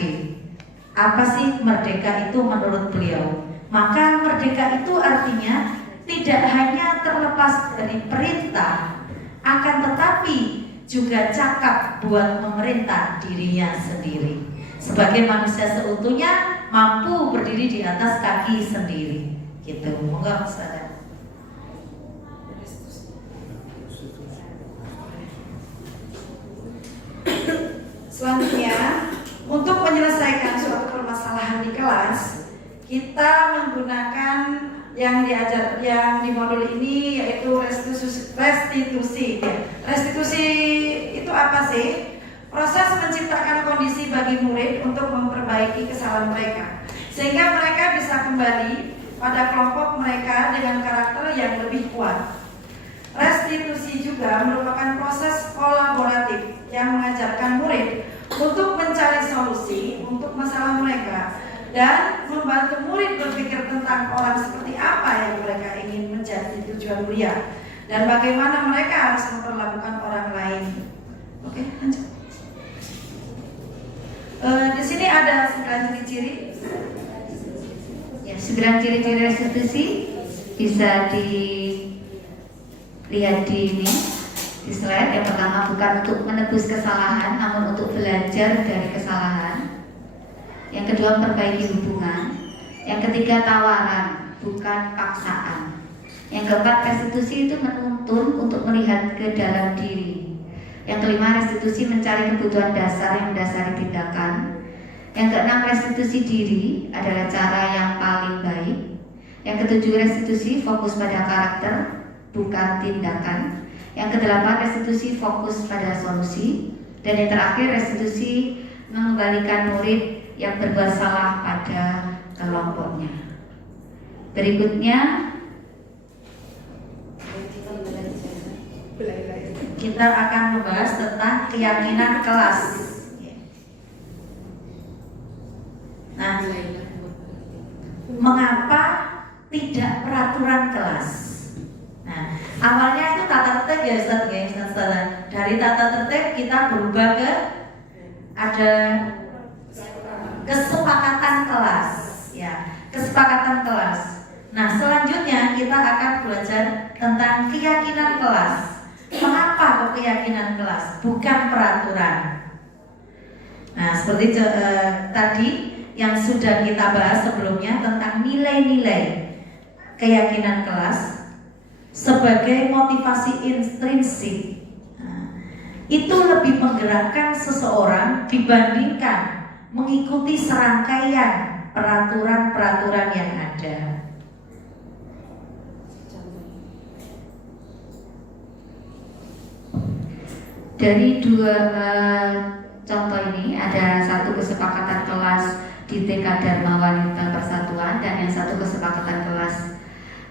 Apa sih merdeka itu menurut beliau? Maka merdeka itu artinya tidak hanya terlepas dari perintah, akan tetapi juga cakap buat memerintah dirinya sendiri. Sebagai manusia seutuhnya mampu berdiri di atas kaki sendiri. Gitu. Moga saudara. Selanjutnya, untuk menyelesaikan suatu permasalahan di kelas, kita menggunakan yang di modul ini yaitu restitusi. Restitusi itu apa sih? Proses menciptakan kondisi bagi murid untuk memperbaiki kesalahan mereka, sehingga mereka bisa kembali pada kelompok mereka dengan karakter yang lebih kuat. Restitusi juga merupakan proses kolaboratif yang mengajarkan murid untuk mencari solusi untuk masalah mereka dan membantu murid berpikir tentang orang seperti apa yang mereka ingin menjadi tujuan kuliah dan bagaimana mereka harus memperlakukan orang lain. Oke, lanjut. Di sini ada 9 ciri-ciri. Ya, 9 ciri-ciri restitusi bisa dilihat di ini di slide. Yang pertama, bukan untuk menebus kesalahan, namun untuk belajar dari kesalahan. Yang kedua, memperbaiki hubungan. Yang ketiga, tawaran, bukan paksaan. Yang keempat, restitusi itu menuntun untuk melihat ke dalam diri. Yang kelima, restitusi mencari kebutuhan dasar yang mendasari tindakan. Yang keenam, restitusi diri adalah cara yang paling baik. Yang ketujuh, restitusi fokus pada karakter, bukan tindakan. Yang kedelapan, restitusi fokus pada solusi. Dan yang terakhir, restitusi mengembalikan murid yang berbuat salah pada kelompoknya. Berikutnya kita akan membahas tentang keyakinan kelas. Nah, mengapa tidak peraturan kelas? Nah, awalnya itu tata tertib ya Ustaz. Dari tata tertib kita berubah ke ada kesepakatan kelas, ya, kesepakatan kelas. Nah, selanjutnya kita akan belajar tentang keyakinan kelas. Mengapa kok keyakinan kelas, bukan peraturan? Nah, seperti tadi yang sudah kita bahas sebelumnya tentang nilai-nilai keyakinan kelas sebagai motivasi intrinsik. Nah, itu lebih menggerakkan seseorang dibandingkan mengikuti serangkaian peraturan-peraturan yang ada. Dari dua contoh ini, ada satu kesepakatan kelas di TK Dharma Wanita Persatuan dan yang satu kesepakatan kelas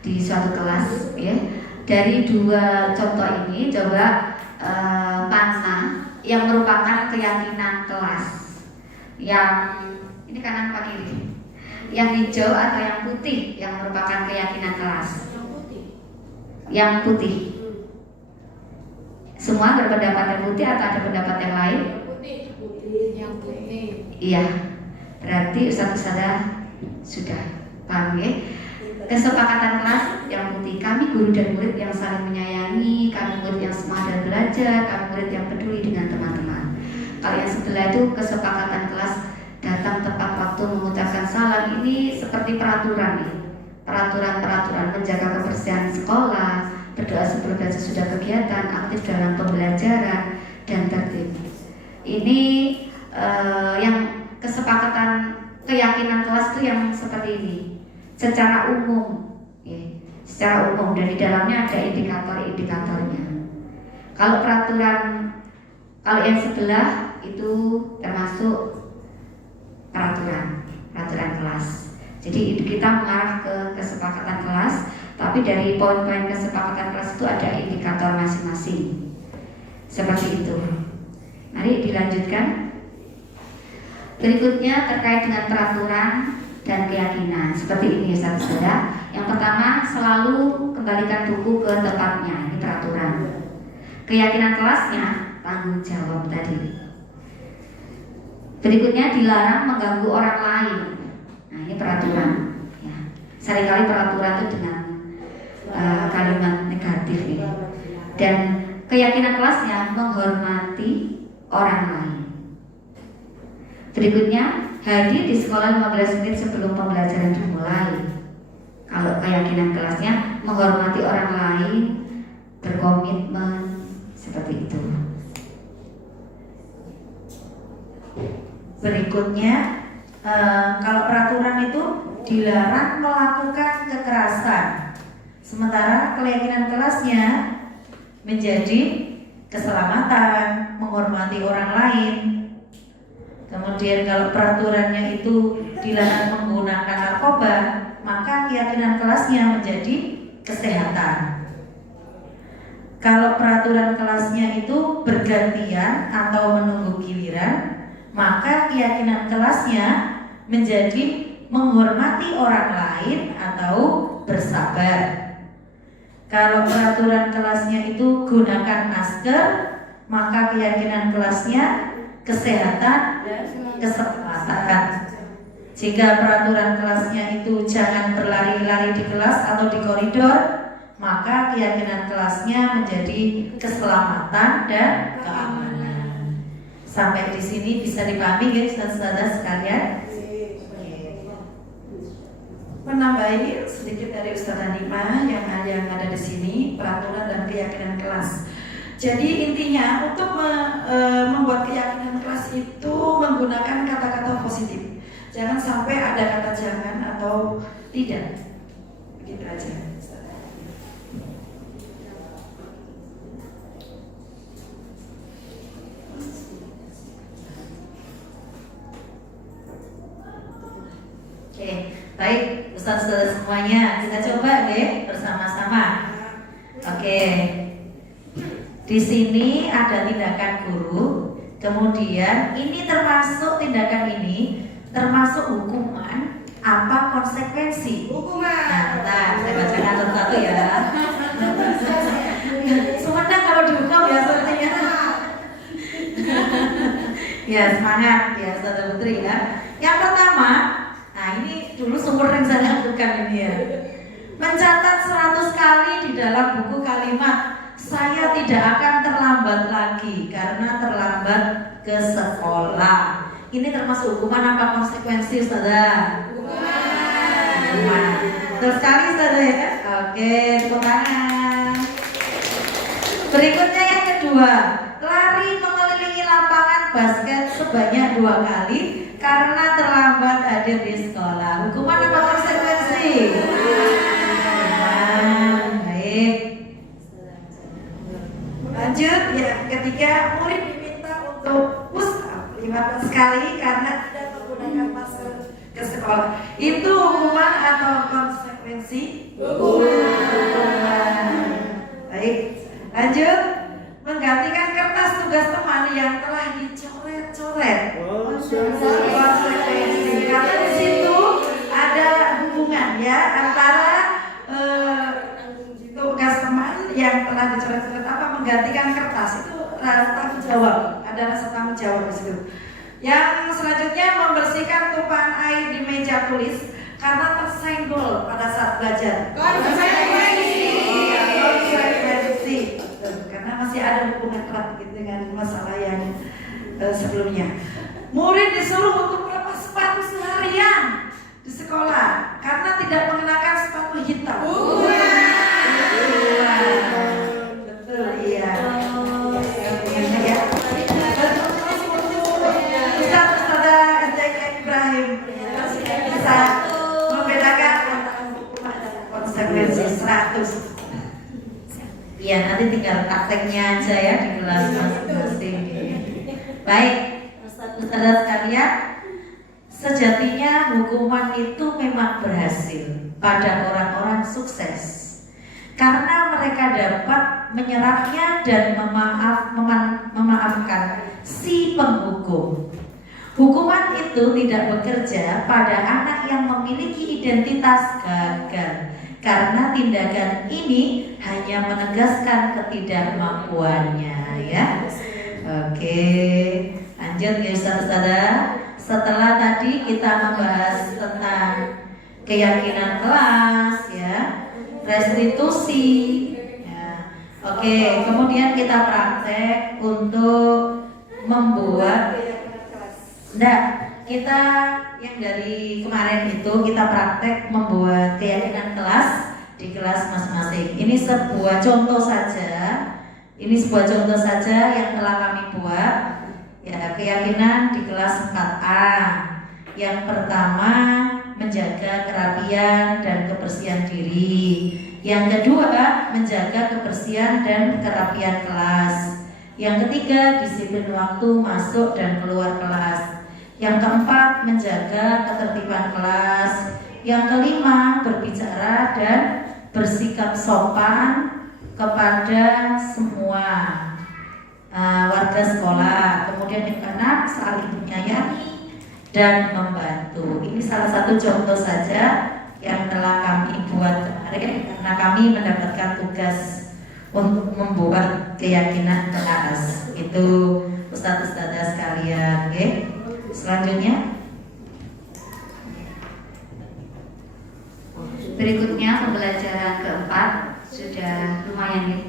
di suatu kelas, ya. Dari dua contoh ini coba mana yang merupakan keyakinan kelas, yang ini kanan apa kiri, yang hijau atau yang putih yang merupakan keyakinan kelas? Yang putih. Semua berpendapat yang putih atau ada pendapat yang lain? Yang putih. Iya, berarti Ustazah sudah paham, ya? Kesepakatan kelas yang putih, kami guru dan murid yang saling menyayangi, kami murid yang semangat dan belajar, kami murid yang peduli dengan teman-teman. Kalau yang sebelah itu kesepakatan kelas datang tepat waktu, mengucapkan salam. Ini seperti peraturan nih, peraturan-peraturan menjaga kebersihan sekolah, berdoa sebelum dan sesudah kegiatan, aktif dalam pembelajaran, dan tertib. Ini yang kesepakatan keyakinan kelas itu yang seperti ini, secara umum, ya, secara umum, dan di dalamnya ada indikator-indikatornya. Kalau peraturan, kalau yang sebelah itu termasuk peraturan kelas. Jadi kita mengarah ke kesepakatan kelas, tapi dari poin-poin kesepakatan kelas itu ada indikator masing-masing. Seperti itu. Mari dilanjutkan. Berikutnya terkait dengan peraturan dan keyakinan. Seperti ini, saudara. Yang pertama, selalu kembalikan buku ke tempatnya. Ini peraturan. Keyakinan kelasnya, tanggung jawab tadi. Berikutnya, dilarang mengganggu orang lain. Nah, ini peraturan. Ya. Seringkali peraturan itu dengan kalimat negatif ini. Dan keyakinan kelasnya menghormati orang lain. Berikutnya, hadir di sekolah 15 menit sebelum pembelajaran dimulai. Kalau keyakinan kelasnya menghormati orang lain, berkomitmen, seperti itu. Berikutnya, kalau peraturan itu dilarang melakukan kekerasan, sementara keyakinan kelasnya menjadi keselamatan, menghormati orang lain. Kemudian kalau peraturannya itu dilarang menggunakan narkoba, maka keyakinan kelasnya menjadi kesehatan. Kalau peraturan kelasnya itu bergantian atau menunggu giliran, maka keyakinan kelasnya menjadi menghormati orang lain atau bersabar. Kalau peraturan kelasnya itu gunakan masker, maka keyakinan kelasnya kesehatan dan keselamatan. Jika peraturan kelasnya itu jangan berlari-lari di kelas atau di koridor, maka keyakinan kelasnya menjadi keselamatan dan keamanan. Sampai di sini bisa dipahami, guys, saudara sekalian. Menambahi sedikit dari Ustazah Nima yang ada di sini, peraturan dan keyakinan kelas. Jadi intinya untuk membuat keyakinan kelas itu menggunakan kata-kata positif. Jangan sampai ada kata jangan atau tidak. Begitu aja. Oke, baik Ustaz-ustaz semuanya, kita coba deh bersama-sama. Oke. Di sini ada tindakan guru, kemudian ini termasuk tindakan ini termasuk hukuman apa konsekuensi? Hukuman. Nah, saya bacakan satu-satu ya. Semuanya kalau dihukum ya sepertinya. Ya semangat ya Saudara Putri ya. Yang pertama, nah ini dulu sumber yang saya lakukan ini ya. Mencatat 100 kali di dalam buku kalimat saya tidak akan terlambat lagi karena terlambat ke sekolah. Ini termasuk hukuman apa konsekuensi, saudara? Hukuman. Terus sekali, saudara ya? Oke, tepuk tangan. Berikutnya yang kedua, lari basket sebanyak 2 kali karena terlambat hadir di sekolah. Hukuman apa konsekuensi? Baik. Lanjut ya, ketiga murid diminta untuk push up 15 kali karena tidak menggunakan masker ke sekolah. Itu hukuman atau konsekuensi? Hukuman. Baik, lanjut. Menggantikan kertas tugas teman yang telah dicoret-coret. Konsekuensi. Karena di situ ada hubungan ya antara tugas teman yang telah dicoret-coret apa menggantikan kertas itu rasa tanggung jawab, ada rasa tanggung jawab di situ. Yang selanjutnya membersihkan tumpahan air di meja tulis karena tersenggol pada saat belajar. Konsekuensi. Karena masih ada hubungan erat gitu dengan masalah yang sebelumnya. Murid disuruh untuk melepas sepatu seharian di sekolah karena tidak mengenakan sepatu hitam. Betul, iya. Ustaz SDK Ibrahim bisa membedakan antara hukuman dan konsekuensi 100. Ya, nanti tinggal prakteknya aja ya di kelas masing-masing. Baik, saudara sekalian, sejatinya hukuman itu memang berhasil pada orang-orang sukses karena mereka dapat menyerapnya dan memaafkan si penghukum. Hukuman itu tidak bekerja pada anak yang memiliki identitas gagal karena tindakan ini hanya menegaskan ketidakmampuannya ya. Oke, lanjut ya saudara. Setelah tadi kita membahas tentang keyakinan kelas ya, restitusi ya. Oke, kemudian kita praktek untuk membuat kita yang dari kemarin itu kita praktek membuat keyakinan kelas di kelas masing-masing. Ini sebuah contoh saja. Ini sebuah contoh saja yang telah kami buat. Ya, keyakinan di kelas 4A. Yang pertama, menjaga kerapian dan kebersihan diri. Yang kedua, menjaga kebersihan dan kerapian kelas. Yang ketiga, disiplin waktu masuk dan keluar kelas. Yang keempat, menjaga ketertiban kelas. Yang kelima, berbicara dan bersikap sopan kepada semua warga sekolah. Kemudian yang keenam, saling menyayangi dan membantu. Ini salah satu contoh saja yang telah kami buat kemarin karena kami mendapatkan tugas untuk membuat keyakinan kelas. Itu ustaz-ustazah sekalian, oke? Selanjutnya berikutnya pembelajaran keempat sudah lumayan nih.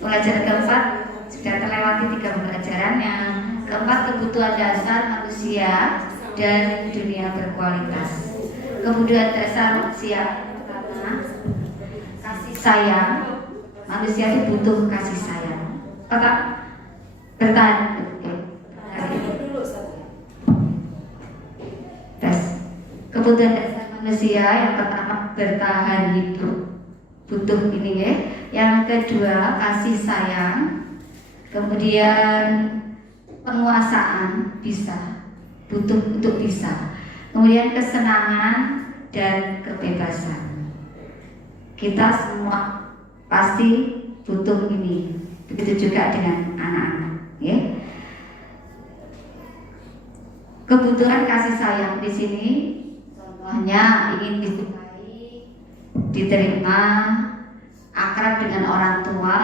Pembelajaran keempat sudah terlewati 3 pembelajaran. Yang keempat, kebutuhan dasar manusia dan dunia berkualitas. Kebutuhan dasar manusia pertama, kasih sayang. Manusia itu butuh kasih sayang. Tetap bertahan. Kebutuhan dasar manusia yang pertama bertahan hidup, butuh ini ya. Yang kedua kasih sayang, kemudian penguasaan bisa, butuh untuk bisa, kemudian kesenangan dan kebebasan. Kita semua pasti butuh ini, begitu juga dengan anak-anak ya. Kebutuhan kasih sayang di sini contohnya ingin disukai, diterima, akrab dengan orang tua,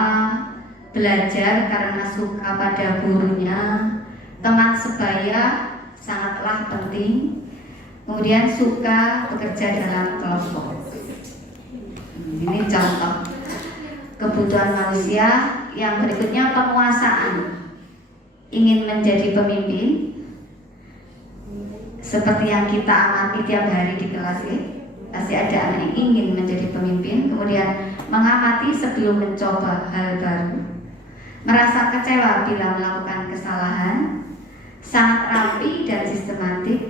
belajar karena suka pada gurunya, teman sebaya sangatlah penting, kemudian suka bekerja dalam kelompok. Ini contoh kebutuhan manusia. Yang berikutnya penguasaan, ingin menjadi pemimpin. Seperti yang kita amati tiap hari di kelas ya, pasti ada anak yang ingin menjadi pemimpin, kemudian mengamati sebelum mencoba hal baru, merasa kecewa bila melakukan kesalahan, sangat rapi dan sistematik,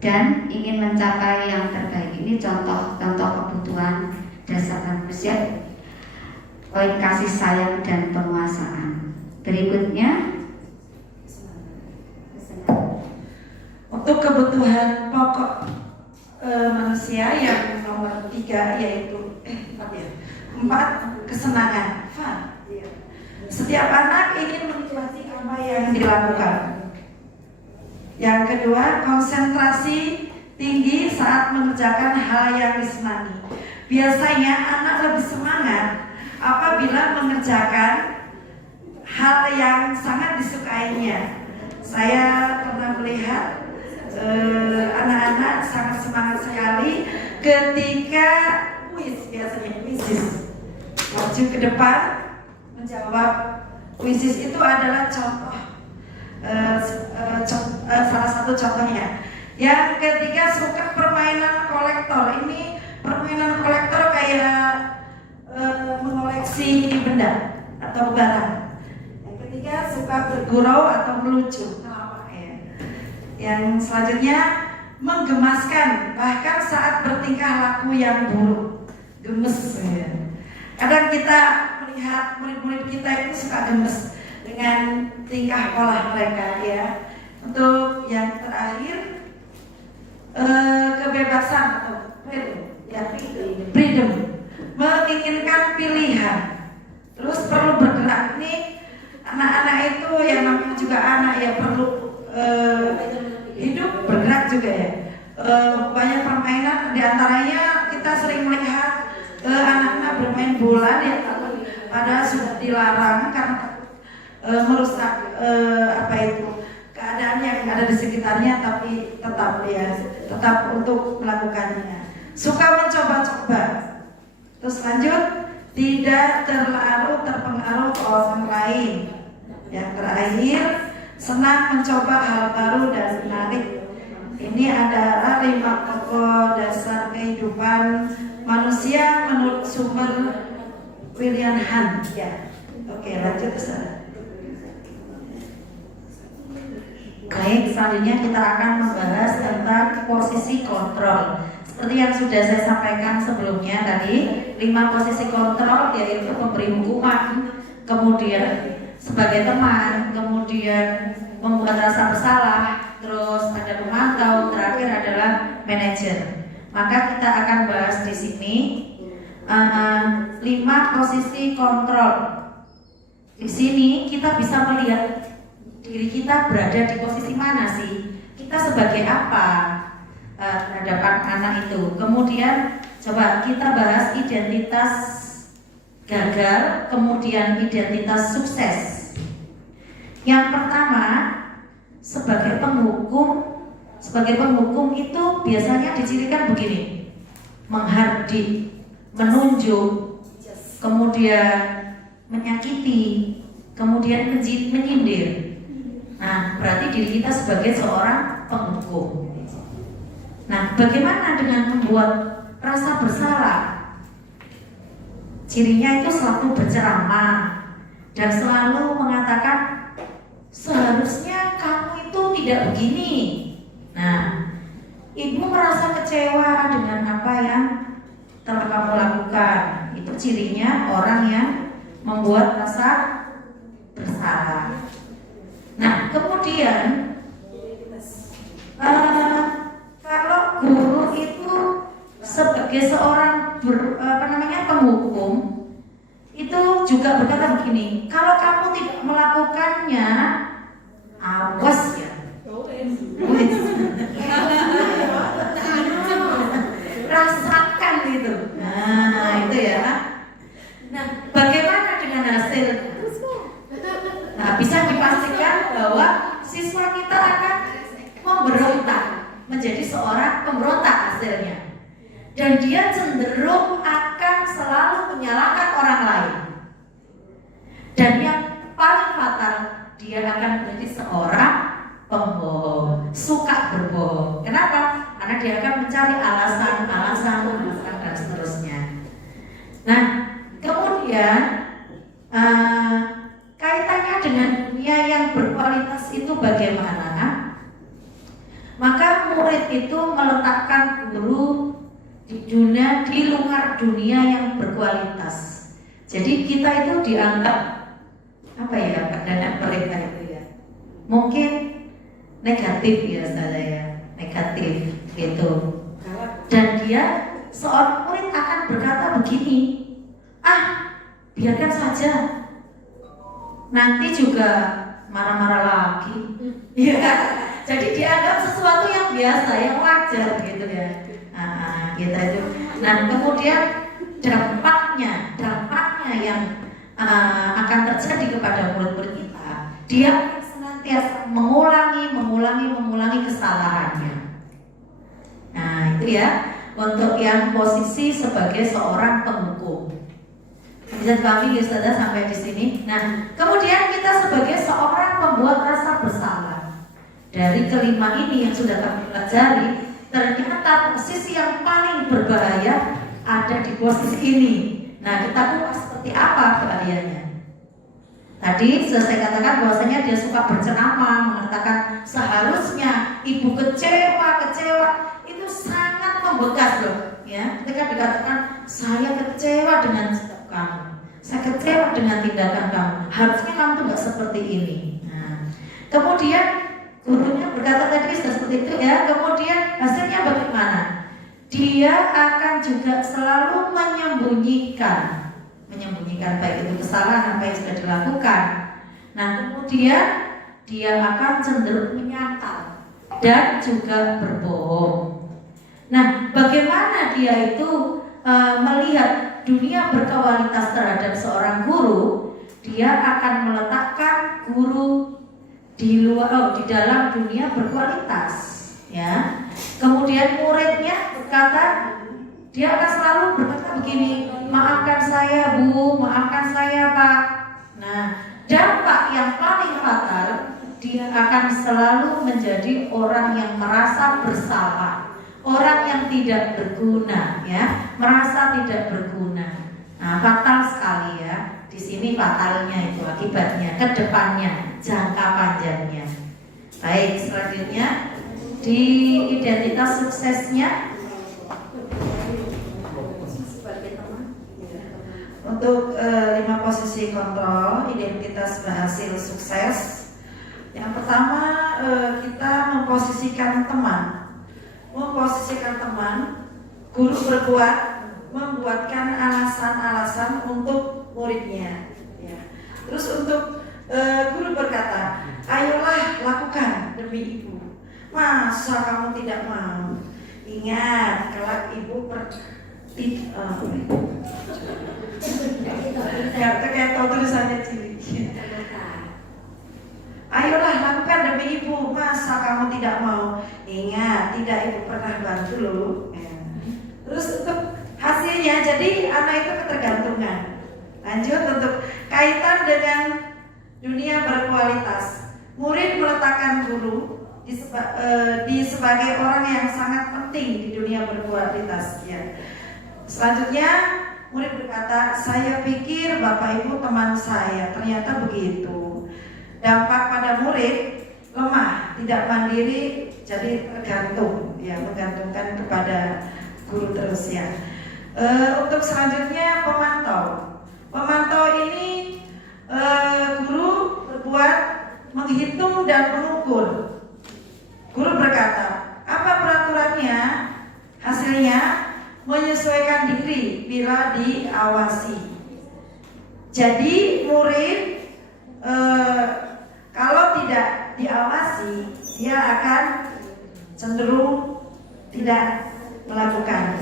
dan ingin mencapai yang terbaik. Ini contoh-contoh kebutuhan dasar manusia, poin kasih sayang dan penguasaan. Berikutnya, untuk kebutuhan pokok manusia yang nomor 3 yaitu 4 kesenangan, fun. Setiap anak ingin menikmati apa yang dilakukan. Yang kedua, konsentrasi tinggi saat mengerjakan hal yang disenangi. Biasanya anak lebih semangat apabila mengerjakan hal yang sangat disukainya. Saya pernah melihat anak-anak sangat semangat sekali ketika biasanya kuisis. Maju ke depan menjawab. Kuisis itu adalah contoh, salah satu contohnya. Yang ketiga, suka permainan kolektor. Ini permainan kolektor kayak mengoleksi benda atau barang. Yang ketiga, suka bergurau atau melucu. Yang selanjutnya, menggemaskan, bahkan saat bertingkah laku yang buruk, gemes. Kadang kita melihat murid-murid kita itu suka gemes dengan tingkah pola mereka, ya. Untuk yang terakhir, kebebasan atau freedom, menginginkan pilihan, terus perlu bergerak. Nih anak-anak itu yang namanya juga anak ya, perlu hidup bergerak juga ya. Banyak permainan, diantaranya kita sering melihat anak-anak bermain bola ya, padahal sudah dilarang karena merusak keadaan yang ada di sekitarnya, tapi tetap untuk melakukannya. Suka mencoba-coba. Terus lanjut, tidak terlalu terpengaruh orang lain. Yang terakhir, senang mencoba hal baru dan menarik. Ini adalah 5 pokok dasar kehidupan manusia menurut sumber William Hunt. Ya, oke, lanjut ke sana. Baik, selanjutnya kita akan membahas tentang posisi kontrol. Seperti yang sudah saya sampaikan sebelumnya tadi, 5 posisi kontrol yaitu memberi hukuman, kemudian sebagai teman, kemudian membuat rasa bersalah, terus ada pemantau, terakhir adalah manajer. Maka kita akan bahas di sini 5 posisi kontrol. Di sini kita bisa melihat diri kita berada di posisi mana sih? Kita sebagai apa terhadap anak itu? Kemudian coba kita bahas identitas gagal, kemudian identitas sukses. Yang pertama, sebagai penghukum itu biasanya dicirikan begini: menghardik, menunjuk, kemudian menyakiti, kemudian menyindir. Nah, berarti diri kita sebagai seorang penghukum. Nah, bagaimana dengan membuat rasa bersalah? Cirinya itu selalu berceramah dan selalu mengatakan seharusnya kamu itu tidak begini. Nah, ibu merasa kecewa dengan apa yang telah kamu lakukan. Itu cirinya orang yang membuat rasa bersalah. Nah, kemudian kalau guru itu sebagai seorang penghukum itu juga berkata begini: kalau kamu tidak melakukannya, awas ya. Rasakan gitu. Nah, itu ya. Nah, bagaimana dengan hasilnya? Nah, bisa dipastikan bahwa siswa kita akan memberontak, menjadi seorang pemberontak hasilnya. Dan dia cenderung akan selalu menyalahkan orang lain. Dan yang paling fatal, dia akan menjadi seorang pembohong, suka berbohong. Kenapa? Karena dia akan mencari alasan dan seterusnya. Nah, kemudian kaitannya dengan dunia yang berkualitas itu bagaimana? guru di luar dunia yang berkualitas. Jadi kita itu dianggap apa ya, kadang mereka itu ya mungkin negatif ya saya, negatif gitu. Dan dia seorang murid akan berkata begini, biarkan saja, nanti juga marah-marah lagi. Ya, jadi dianggap sesuatu yang biasa, yang wajar gitu ya. Gitu itu. Nah kemudian dampaknya yang akan terjadi kepada murid-murid kita, dia senantiasa mengulangi kesalahannya. Nah itu ya untuk yang posisi sebagai seorang penghukum. Bisa dipahami ya Ustazah sampai di sini. Nah kemudian kita sebagai seorang pembuat rasa bersalah, dari kelima ini yang sudah kami pelajari, ternyata posisi yang paling berbahaya ada di posisi ini. Nah kita kupas seperti apa bahayanya. Tadi sudah saya katakan bahwasanya dia suka berceramah, mengatakan seharusnya ibu kecewa itu sangat membekas loh ya. Ketika dikatakan saya kecewa dengan sikap kamu, saya kecewa dengan tindakan kamu, harusnya kamu tuh nggak seperti ini. Nah, kemudian gurunya berkata tadi sudah seperti itu ya. Kemudian hasilnya bagaimana? Dia akan juga selalu menyembunyikan baik itu kesalahan apa yang sudah dilakukan. Nah kemudian dia akan cenderung menyangkal dan juga berbohong. Nah bagaimana dia itu melihat dunia berkualitas terhadap seorang guru? Dia akan meletakkan guru di dalam dunia berkualitas ya. Kemudian muridnya berkata, dia akan selalu berkata begini, maafkan saya Bu, maafkan saya Pak. Nah dampak yang paling fatal, dia akan selalu menjadi orang yang merasa bersalah, orang yang tidak berguna ya, merasa tidak berguna. Nah fatal sekali ya. Di sini fatalnya itu akibatnya, ke depannya, jangka panjangnya. Baik, selanjutnya di identitas suksesnya. Untuk 5 posisi kontrol identitas berhasil sukses. Yang pertama kita memposisikan teman. Guru membuatkan alasan-alasan untuk muridnya ya. Terus untuk guru berkata, ayolah lakukan demi ibu. Masa kamu tidak mau? Ingat, kelak ibu kayak tahu tulisannya cilik. Ayolah lakukan demi ibu. Masa kamu tidak mau? Ingat, tidak ibu pernah bantu loh. Terus untuk hasilnya, jadi anak itu ketergantungan. Lanjut untuk kaitan dengan dunia berkualitas. Murid meletakkan guru sebagai orang yang sangat penting di dunia berkualitas ya. Selanjutnya murid berkata, saya pikir Bapak Ibu teman saya, ternyata begitu. Dampak pada murid lemah, tidak mandiri, jadi tergantung ya, menggantungkan kepada guru terus ya. Untuk selanjutnya pemantau ini guru berbuat menghitung dan mengukur. Guru berkata, apa peraturannya? Hasilnya menyesuaikan diri bila diawasi. Jadi murid kalau tidak diawasi, dia akan cenderung tidak melakukan.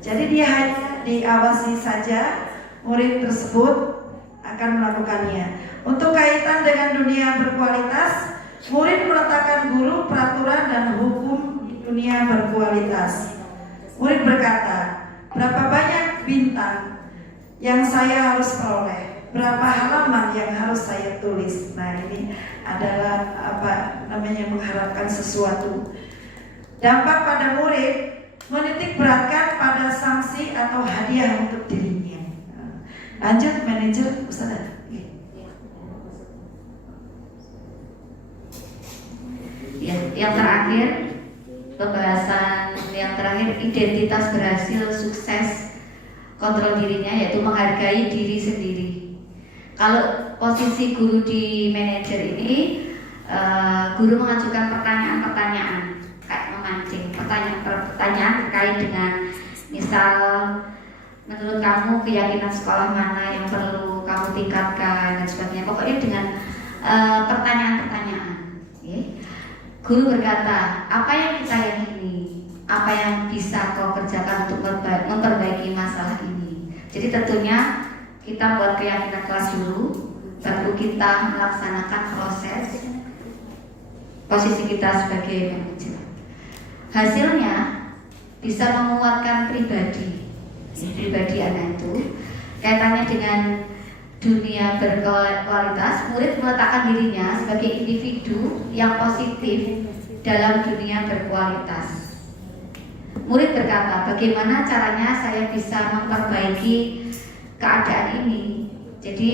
Jadi dia hanya diawasi saja, murid tersebut akan melakukannya. Untuk kaitan dengan dunia berkualitas, murid meletakkan guru peraturan dan hukum di dunia berkualitas. Murid berkata, berapa banyak bintang yang saya harus peroleh, berapa halaman yang harus saya tulis. Nah ini adalah mengharapkan sesuatu. Dampak pada murid, menitik beratkan pada sanksi atau hadiah untuk dirinya. Lanjut manajer Ustaz. Ya, yang terakhir, pembahasan yang terakhir identitas berhasil, sukses, kontrol dirinya, yaitu menghargai diri sendiri. Kalau posisi guru di manajer ini, guru mengajukan pertanyaan-pertanyaan kayak memancing, pertanyaan terkait dengan misal menurut kamu keyakinan sekolah mana yang perlu kamu tingkatkan dan sebagainya. Pokoknya dengan pertanyaan-pertanyaan. Guru berkata, apa yang kita yakini, apa yang bisa kau kerjakan untuk memperbaiki masalah ini. Jadi tentunya kita buat keyakinan kelas dulu, baru kita melaksanakan proses posisi kita sebagai manajer. Hasilnya bisa menguatkan pribadi anak itu. Kaitannya dengan dunia berkualitas, murid meletakkan dirinya sebagai individu yang positif dalam dunia berkualitas. Murid berkata, bagaimana caranya saya bisa memperbaiki keadaan ini? Jadi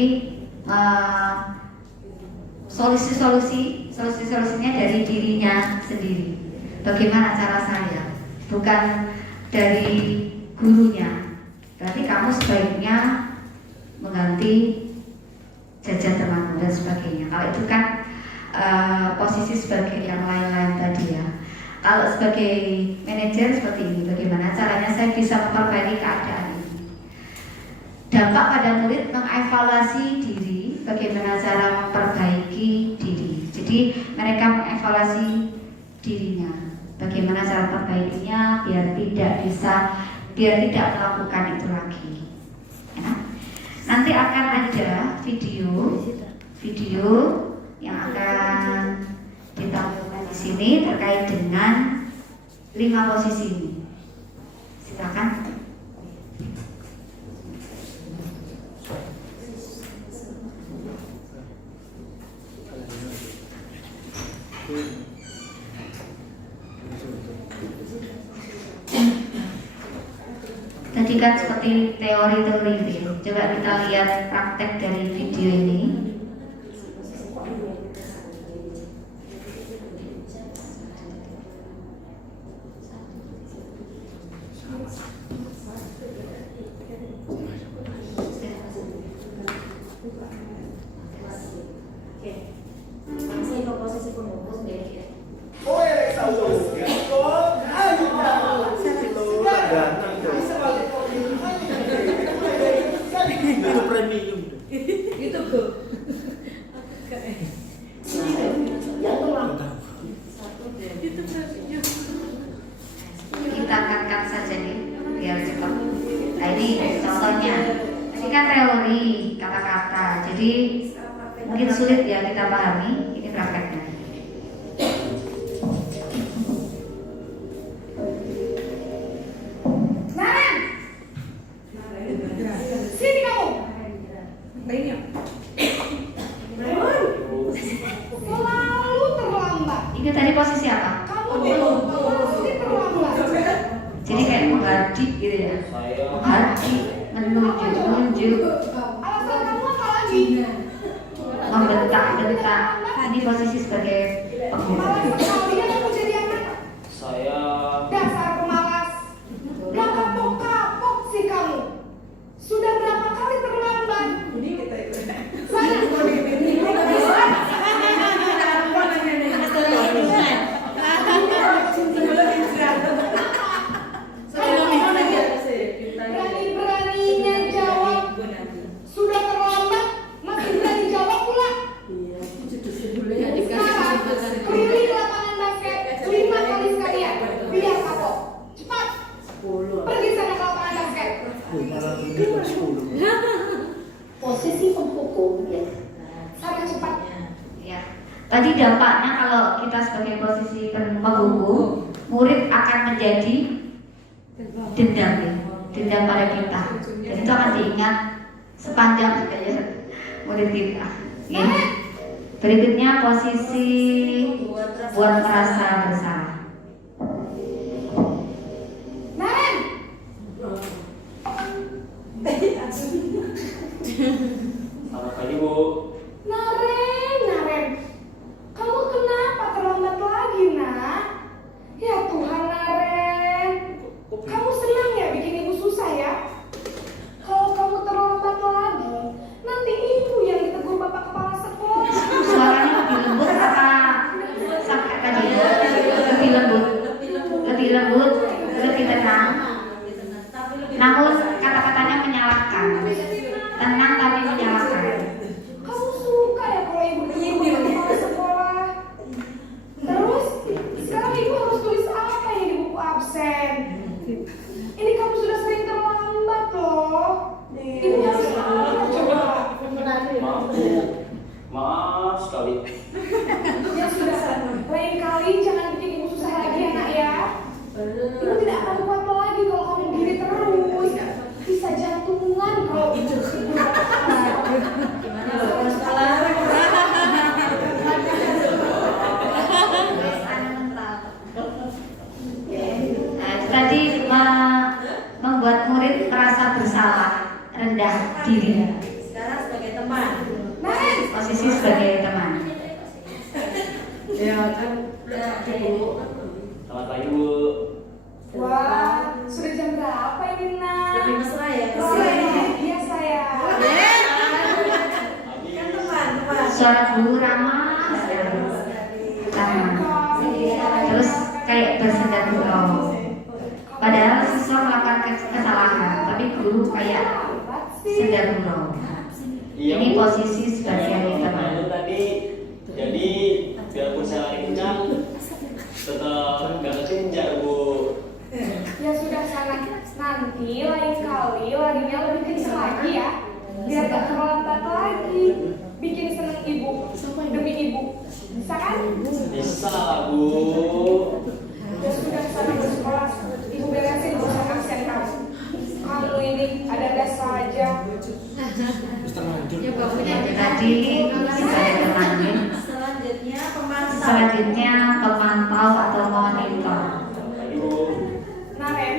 solusinya dari dirinya sendiri. Bagaimana cara saya? Bukan dari gurunya. Berarti kamu sebaiknya mengganti jajan temanmu dan sebagainya. Kalau itu kan posisi sebagai yang lain-lain tadi ya. Kalau sebagai manajer seperti ini, bagaimana caranya saya bisa memperbaiki keadaan ini? Dampak pada murid mengevaluasi diri, bagaimana cara memperbaiki diri. Jadi mereka mengevaluasi dirinya, bagaimana cara memperbaikinya biar tidak melakukan itu lagi. Ya. Nanti akan ada video yang akan ditampilkan di sini terkait dengan 5 posisi ini. Silakan. Tadi kan seperti teori-teori itu. Coba kita lihat praktek dari video ini. Saya ke posisi pembungkus deh. Itu premium. Itu tuh. Kita angkat saja nih biar cepat. Nah ini contohnya. Ini kan teori kata-kata. Jadi mungkin sulit ya kita pahami. Ini prakteknya. Sini kamu. Selalu terlambat. Ini tadi posisi apa? Kamu pasti terlambat. Jadi kayak menghardik gitu ya. Menghardik, menunjuk. Alasan kamu apa lagi? Membentak-bentak. Ini posisi sebagai Malas pengurus. sekali aku jadi anak. Saya Dasar pemalas. Gak kapok-kapok sih kamu. Sudah berapa kali terlambat? Saya berani-beraninya jawab. Sudah terlambat, masih berani jawab pula. Sekarang, keliling lapangan basket 5 kali sekalian. Biar kapok. Cepat. Pergi sana ke lapangan basket. Posisi penghukum ya. Sana cepat. Ya. Tadi dampaknya kalau kita sebagai posisi penghukum, murid akan menjadi dendam ya. Dendam pada kita. Dan itu akan diingat sepanjang ya, murid kita. Ya. Berikutnya posisi buat merasa bersalah. Naren, selamat pagi Bu. Naren. Kamu kenapa terlambat lagi, nak? Ya Tuhan, Naren. Kok lebih tenang. Namun kata-katanya menyalahkan. Tenang tapi menyalahkan. Kamu suka ya kalau ibu dulu kepala sekolah. Terus sekarang ibu harus tulis apa yang di buku absen? Ini kamu sudah sering terlambat loh. Ibu harus apa coba? Maaf Bu, maaf sekali. Ya sudah, lain kali jangan bikin ibu susah lagi ya nak ya. Ibu tidak akan kuat lagi kalau kamu gini terus. Bisa jantungan kalau itu. Gimana Bapak sekolah? Nah, itu tadi membuat murid merasa bersalah, rendah diri. Sekarang sebagai teman. Posisi sebagai teman. Ya kan. Selamat pagi Bu. Wah, sudah jam berapa ini nak? Lebih mesra ya Oh, kesini. iya saya. Kan teman. Suara guru ramah sekali. Ramah. Terus kayak bersenda gurau. Padahal siswa melakukan kesalahan, tapi guru kayak senda gurau. Iya Ini Bu. posisi sebagai teman. Itu tadi, jadi biarpun saya lari kencang, tetap gak kekejar Bu. Ya sudah sana, nanti lain kali larinya lebih kencang lagi ya, biar gak terlambat lagi. Bikin seneng ibu, demi ibu, bisa kan? Bisa lah Bu. Ya sudah sana bersekolah, ibu beresin urusan absen kamu. Kamu ini ada saja. Tadi sebagai teman. Selanjutnya pemantau. Selanjutnya pemantau atau monitor. Pagi Bu. Naren,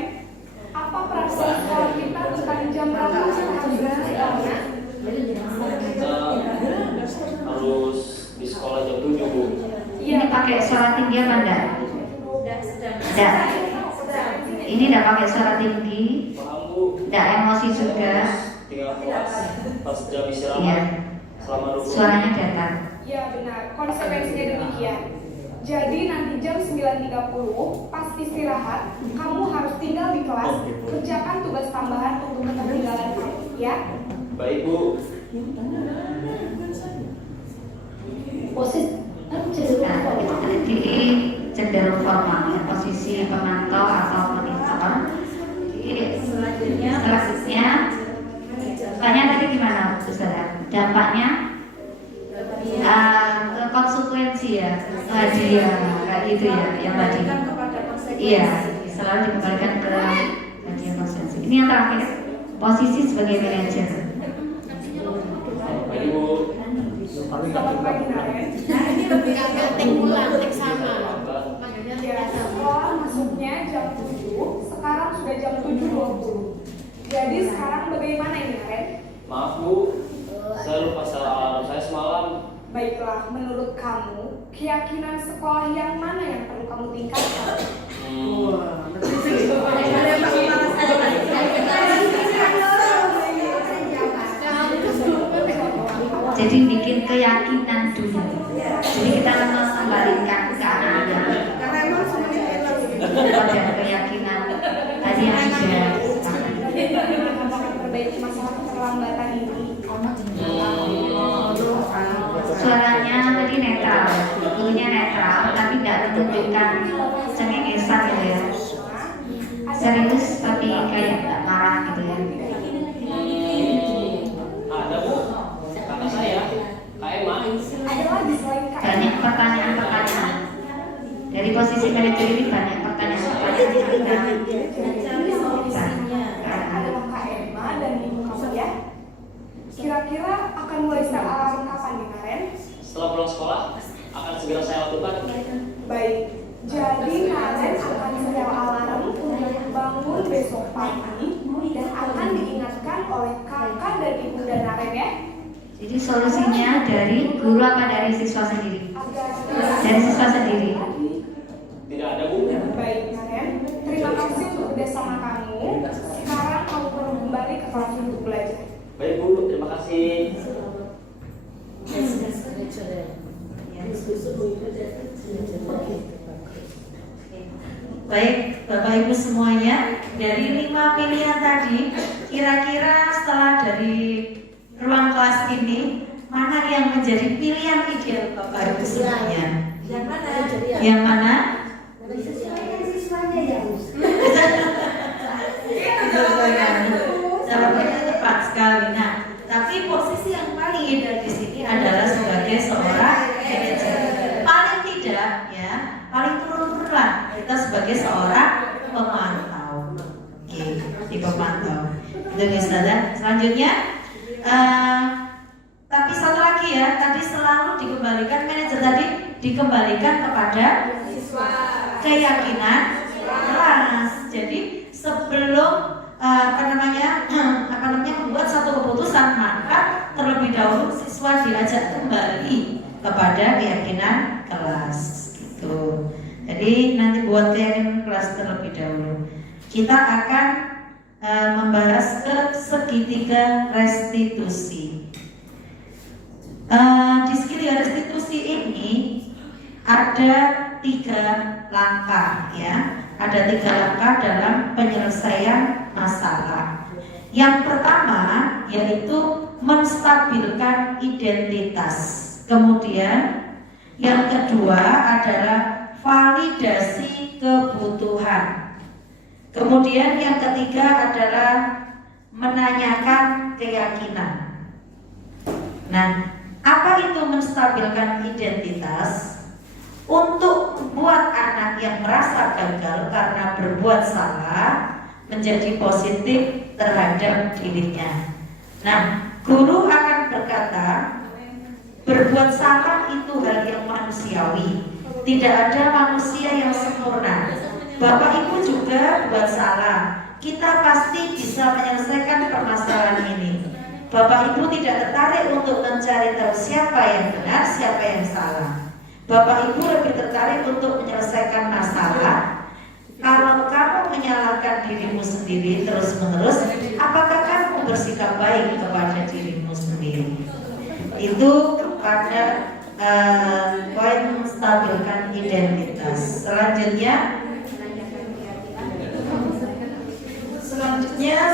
apa perasaan sekolah kita tentang jam berapa kita harus berangkat? Kita harus di sekolah jam 7 Bu. Ini pakai suara tinggi apa enggak? Sedang. Enggak. Ini enggak pakai suara tinggi, Paham Bu? enggak emosi juga. Tinggal puas pas jam Iya. istirahat selama 20 Suaranya datar. Ya benar, konsekuensinya demikian. Jadi nanti jam 9.30 pas istirahat, kamu harus tinggal di kelas, kerjakan tugas tambahan untuk ketertinggalan kamu, ya. Baik Bu. Nah, itu tadi cenderung formal ya, posisi pemantau atau monitor. Jadi, selanjutnya tanya tadi gimana Bu Saudara? Dampaknya ke konsekuensi ya, hadiah kayak gitu ya, yang tadi. Kepada konsekuensi. Iya, selalu dikembalikan ke hadiah konsekuensi. Ini yang terakhir, posisi sebagai manajer. Pagi Bu. Selamat pagi, Naren. Ya, sekolah masuknya jam 7, sekarang sudah jam 7.20. Jadi sekarang bagaimana ini, Naren? Maaf Bu, saya lupa salah alarm saya semalam. Baiklah, menurut kamu, keyakinan sekolah yang mana yang perlu kamu tingkatkan? Jadi bikin keyakinan dulu. Jadi kita mengembalikan ke anak-anak pada keyakinan tadi yang sudah disepakati. Bagaimana kamu akan memperbaiki masalah keterlambatan ini? Suaranya tadi netral, bunyinya netral, tapi tidak menunjukkan cengengesan gitu ya. Serius tapi kayak nggak marah gitu ya. Ada Bu, kata saya, Kak Emma. Ada lagi selain Kak Banyak pertanyaan-pertanyaan. Dari posisi manajer ini banyak pertanyaan-pertanyaan yang adalah Kak Emma dan ibu kamu ya. Kira-kira akan mulai start alarm kapan nih, Karen? Setelah pulang sekolah, akan segera saya lakukan. Baik, jadi Karen akan setel alarm untuk bangun besok pagi dan akan diingatkan oleh kakak dan ibu dan Karen ya. Jadi solusinya dari guru apa dari siswa sendiri? Agar Dari siswa sendiri. Tidak ada Bu. baik Karen, terima kasih untuk kerjasama kamu. Sekarang kamu perlu kembali ke kelas untuk belajar. Baik Bu, terima kasih. Baik, Bapak Ibu semuanya, dari 5 pilihan tadi, kira-kira setelah dari ruang kelas ini, mana yang menjadi pilihan ideal Bapak Ibu semuanya? Yang mana? Yang mana? Jawabannya tepat sekali. Nah, tapi posisi yang paling ideal di sini adalah sebagai seorang manajer. Paling tidak, ya, paling turun-turun lah kita sebagai seorang pemantau. Oke, di pemantau. Itu bisa. Selanjutnya, tapi satu lagi ya, tadi selalu dikembalikan manajer tadi dikembalikan kepada keyakinan kelas. Jadi sebelum membuat satu keputusan, maka terlebih dahulu siswa diajak kembali kepada keyakinan kelas gitu. Jadi nanti buat keyakinan kelas terlebih dahulu. Kita akan membahas ke segitiga restitusi. Di segitiga restitusi ini ada 3 langkah ya. Ada 3 langkah dalam penyelesaian masalah. Yang pertama yaitu menstabilkan identitas. Kemudian yang kedua adalah validasi kebutuhan. Kemudian yang ketiga adalah menanyakan keyakinan. Nah, apa itu menstabilkan identitas? Untuk membuat anak yang merasa gagal karena berbuat salah menjadi positif terhadap dirinya. Nah, guru akan berkata, berbuat salah itu hal yang manusiawi. Tidak ada manusia yang sempurna. Bapak Ibu juga buat salah. Kita pasti bisa menyelesaikan permasalahan ini. Bapak Ibu tidak tertarik untuk mencari tahu siapa yang benar, siapa yang salah. Bapak Ibu lebih tertarik untuk menyelesaikan masalah. Kalau kamu menyalahkan dirimu sendiri terus-menerus, apakah kamu bersikap baik kepada dirimu sendiri? Itu pada poin menstabilkan identitas. Selanjutnya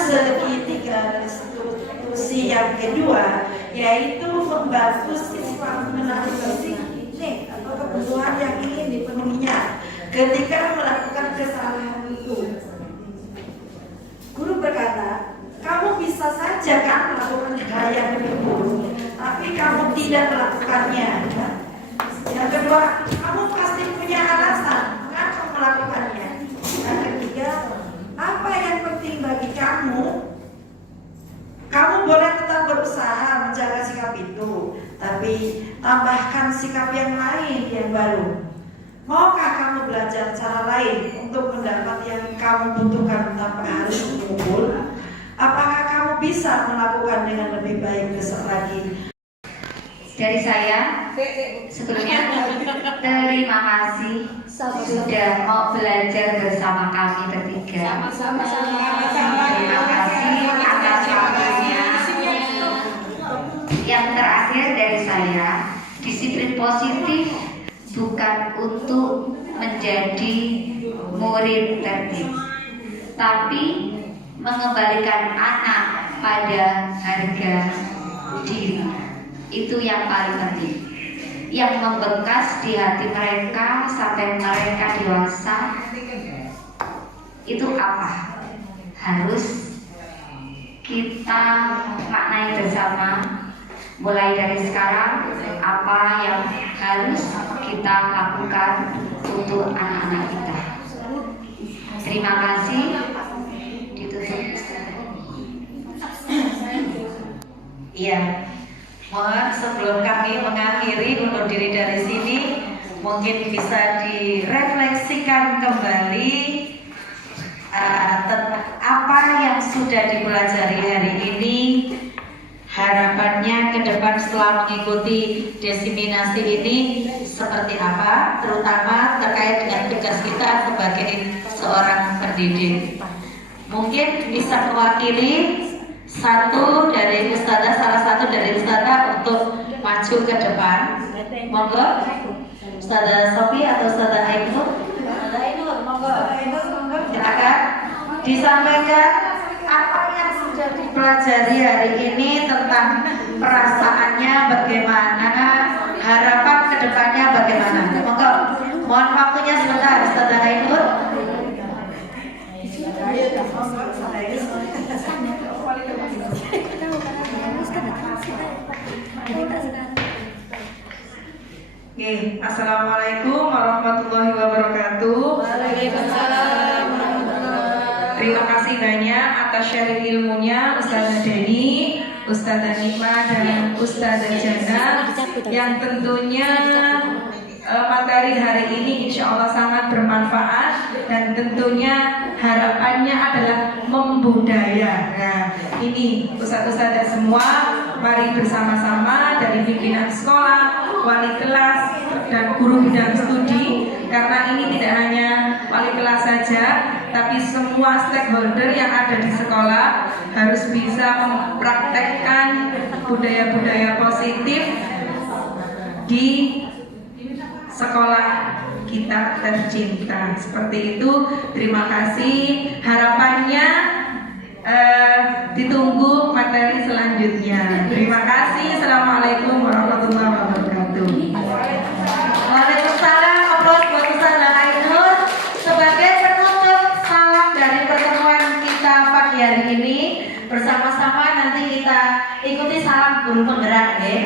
segitiga restitusi yang kedua, yaitu membantu siswa mengatasi atau kebutuhan yang ingin dipenuhinya ketika melakukan kesalahan itu. Guru berkata, kamu bisa saja kan melakukan hal yang lebih buruk, tapi kamu tidak melakukannya. Yang kedua, kamu pasti punya alasan mengapa melakukannya. Yang ketiga, apa yang penting bagi kamu? Kamu boleh tetap berusaha menjaga sikap itu, tapi tambahkan sikap yang lain yang baru. Maukah kamu belajar cara lain untuk mendapat yang kamu butuhkan tanpa harus mengumpul? Apakah kamu bisa melakukan dengan lebih baik besok lagi? Dari saya, sebelumnya terima kasih sudah mau belajar bersama kami bertiga. Terima kasih atas waktunya. Yang terakhir dari saya, disiplin positif bukan untuk menjadi murid tertib, tapi mengembalikan anak pada harga diri. Itu yang paling penting, yang membekas di hati mereka sampai mereka dewasa. Itu apa? Harus kita maknai bersama. Mulai dari sekarang, apa yang harus kita lakukan untuk anak-anak kita. Terima kasih. Ditutup. Iya. Mohon sebelum kami mengakhiri undur diri dari sini, mungkin bisa direfleksikan kembali tentang apa yang sudah dipelajari hari ini. Harapannya ke depan setelah mengikuti desiminasi ini seperti apa, terutama terkait dengan tugas kita sebagai seorang pendidik. Mungkin bisa mewakili salah satu dari ustadzah untuk maju ke depan. Monggo, Ustadzah Sofi atau Ustadzah Ainur. Monggo. akan disampaikan apa yang sudah dipelajari hari ini tentang perasaannya bagaimana, harapan kedepannya bagaimana. Monggo, mohon waktunya sebentar, Ustazah Ainur. Oke, assalamualaikum warahmatullahi wabarakatuh. Waalaikumsalam. Terima kasih banyak atas sharing ilmunya Ustazah Deni, Ustazah Nima, dan Ustazah Jana yang tentunya materi hari ini insya Allah sangat bermanfaat dan tentunya harapannya adalah membudaya. Nah, ini ustadz-ustadzah semua, mari bersama-sama dari pimpinan sekolah, wali kelas, dan guru bidang studi, karena ini tidak hanya wali kelas saja, tapi semua stakeholder yang ada di sekolah harus bisa mempraktekkan budaya-budaya positif di sekolah kita tercinta. Seperti itu, terima kasih. Harapannya ditunggu materi selanjutnya. Terima kasih. Assalamualaikum warahmatullahi wabarakatuh. Waalaikumsalam. Aplaus buat Ustazah Ainur. Sebagai penutup salam dari pertemuan kita pagi hari ini, bersama-sama nanti kita ikuti salam guru penggerak ya.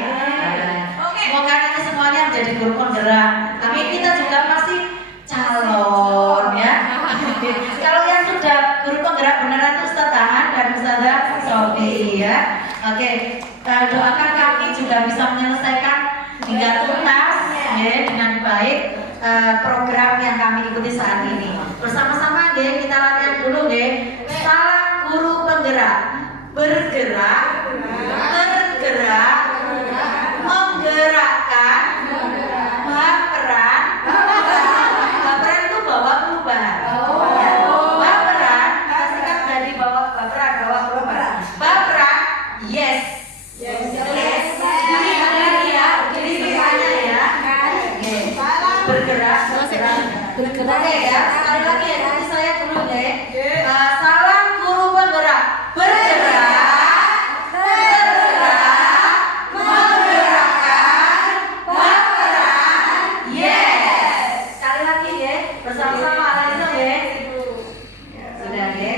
Semoga nanti semuanya menjadi guru penggerak. Tapi kita juga masih calon ya. Kalau yang sudah guru penggerak beneran itu Ustazah Han dan Ustazah Sofi ya. Oke, doakan kami juga bisa menyelesaikan hingga tuntas ya, dengan baik program yang kami ikuti saat ini. Bersama-sama ya, kita latihan dulu ya. Salam guru penggerak. Bergerak, tergerak, menggerakkan, baperan. Baperan itu bawa perubahan. Ya. Baperan, kita singkat dari bawa baperan, bawa perubahan. Baperan, yes. Yes. Jadi lagi ya, jadi semuanya ya. Oke. Bergerak, bergerak. Oke ya, sekali lagi ya, nanti saya dulu deh. Salam guru penggerak. Bergerak, tergerak, menggerakkan, baperan, yes. Sekali lagi ya, bersama-sama langsung ya. Sudah ya.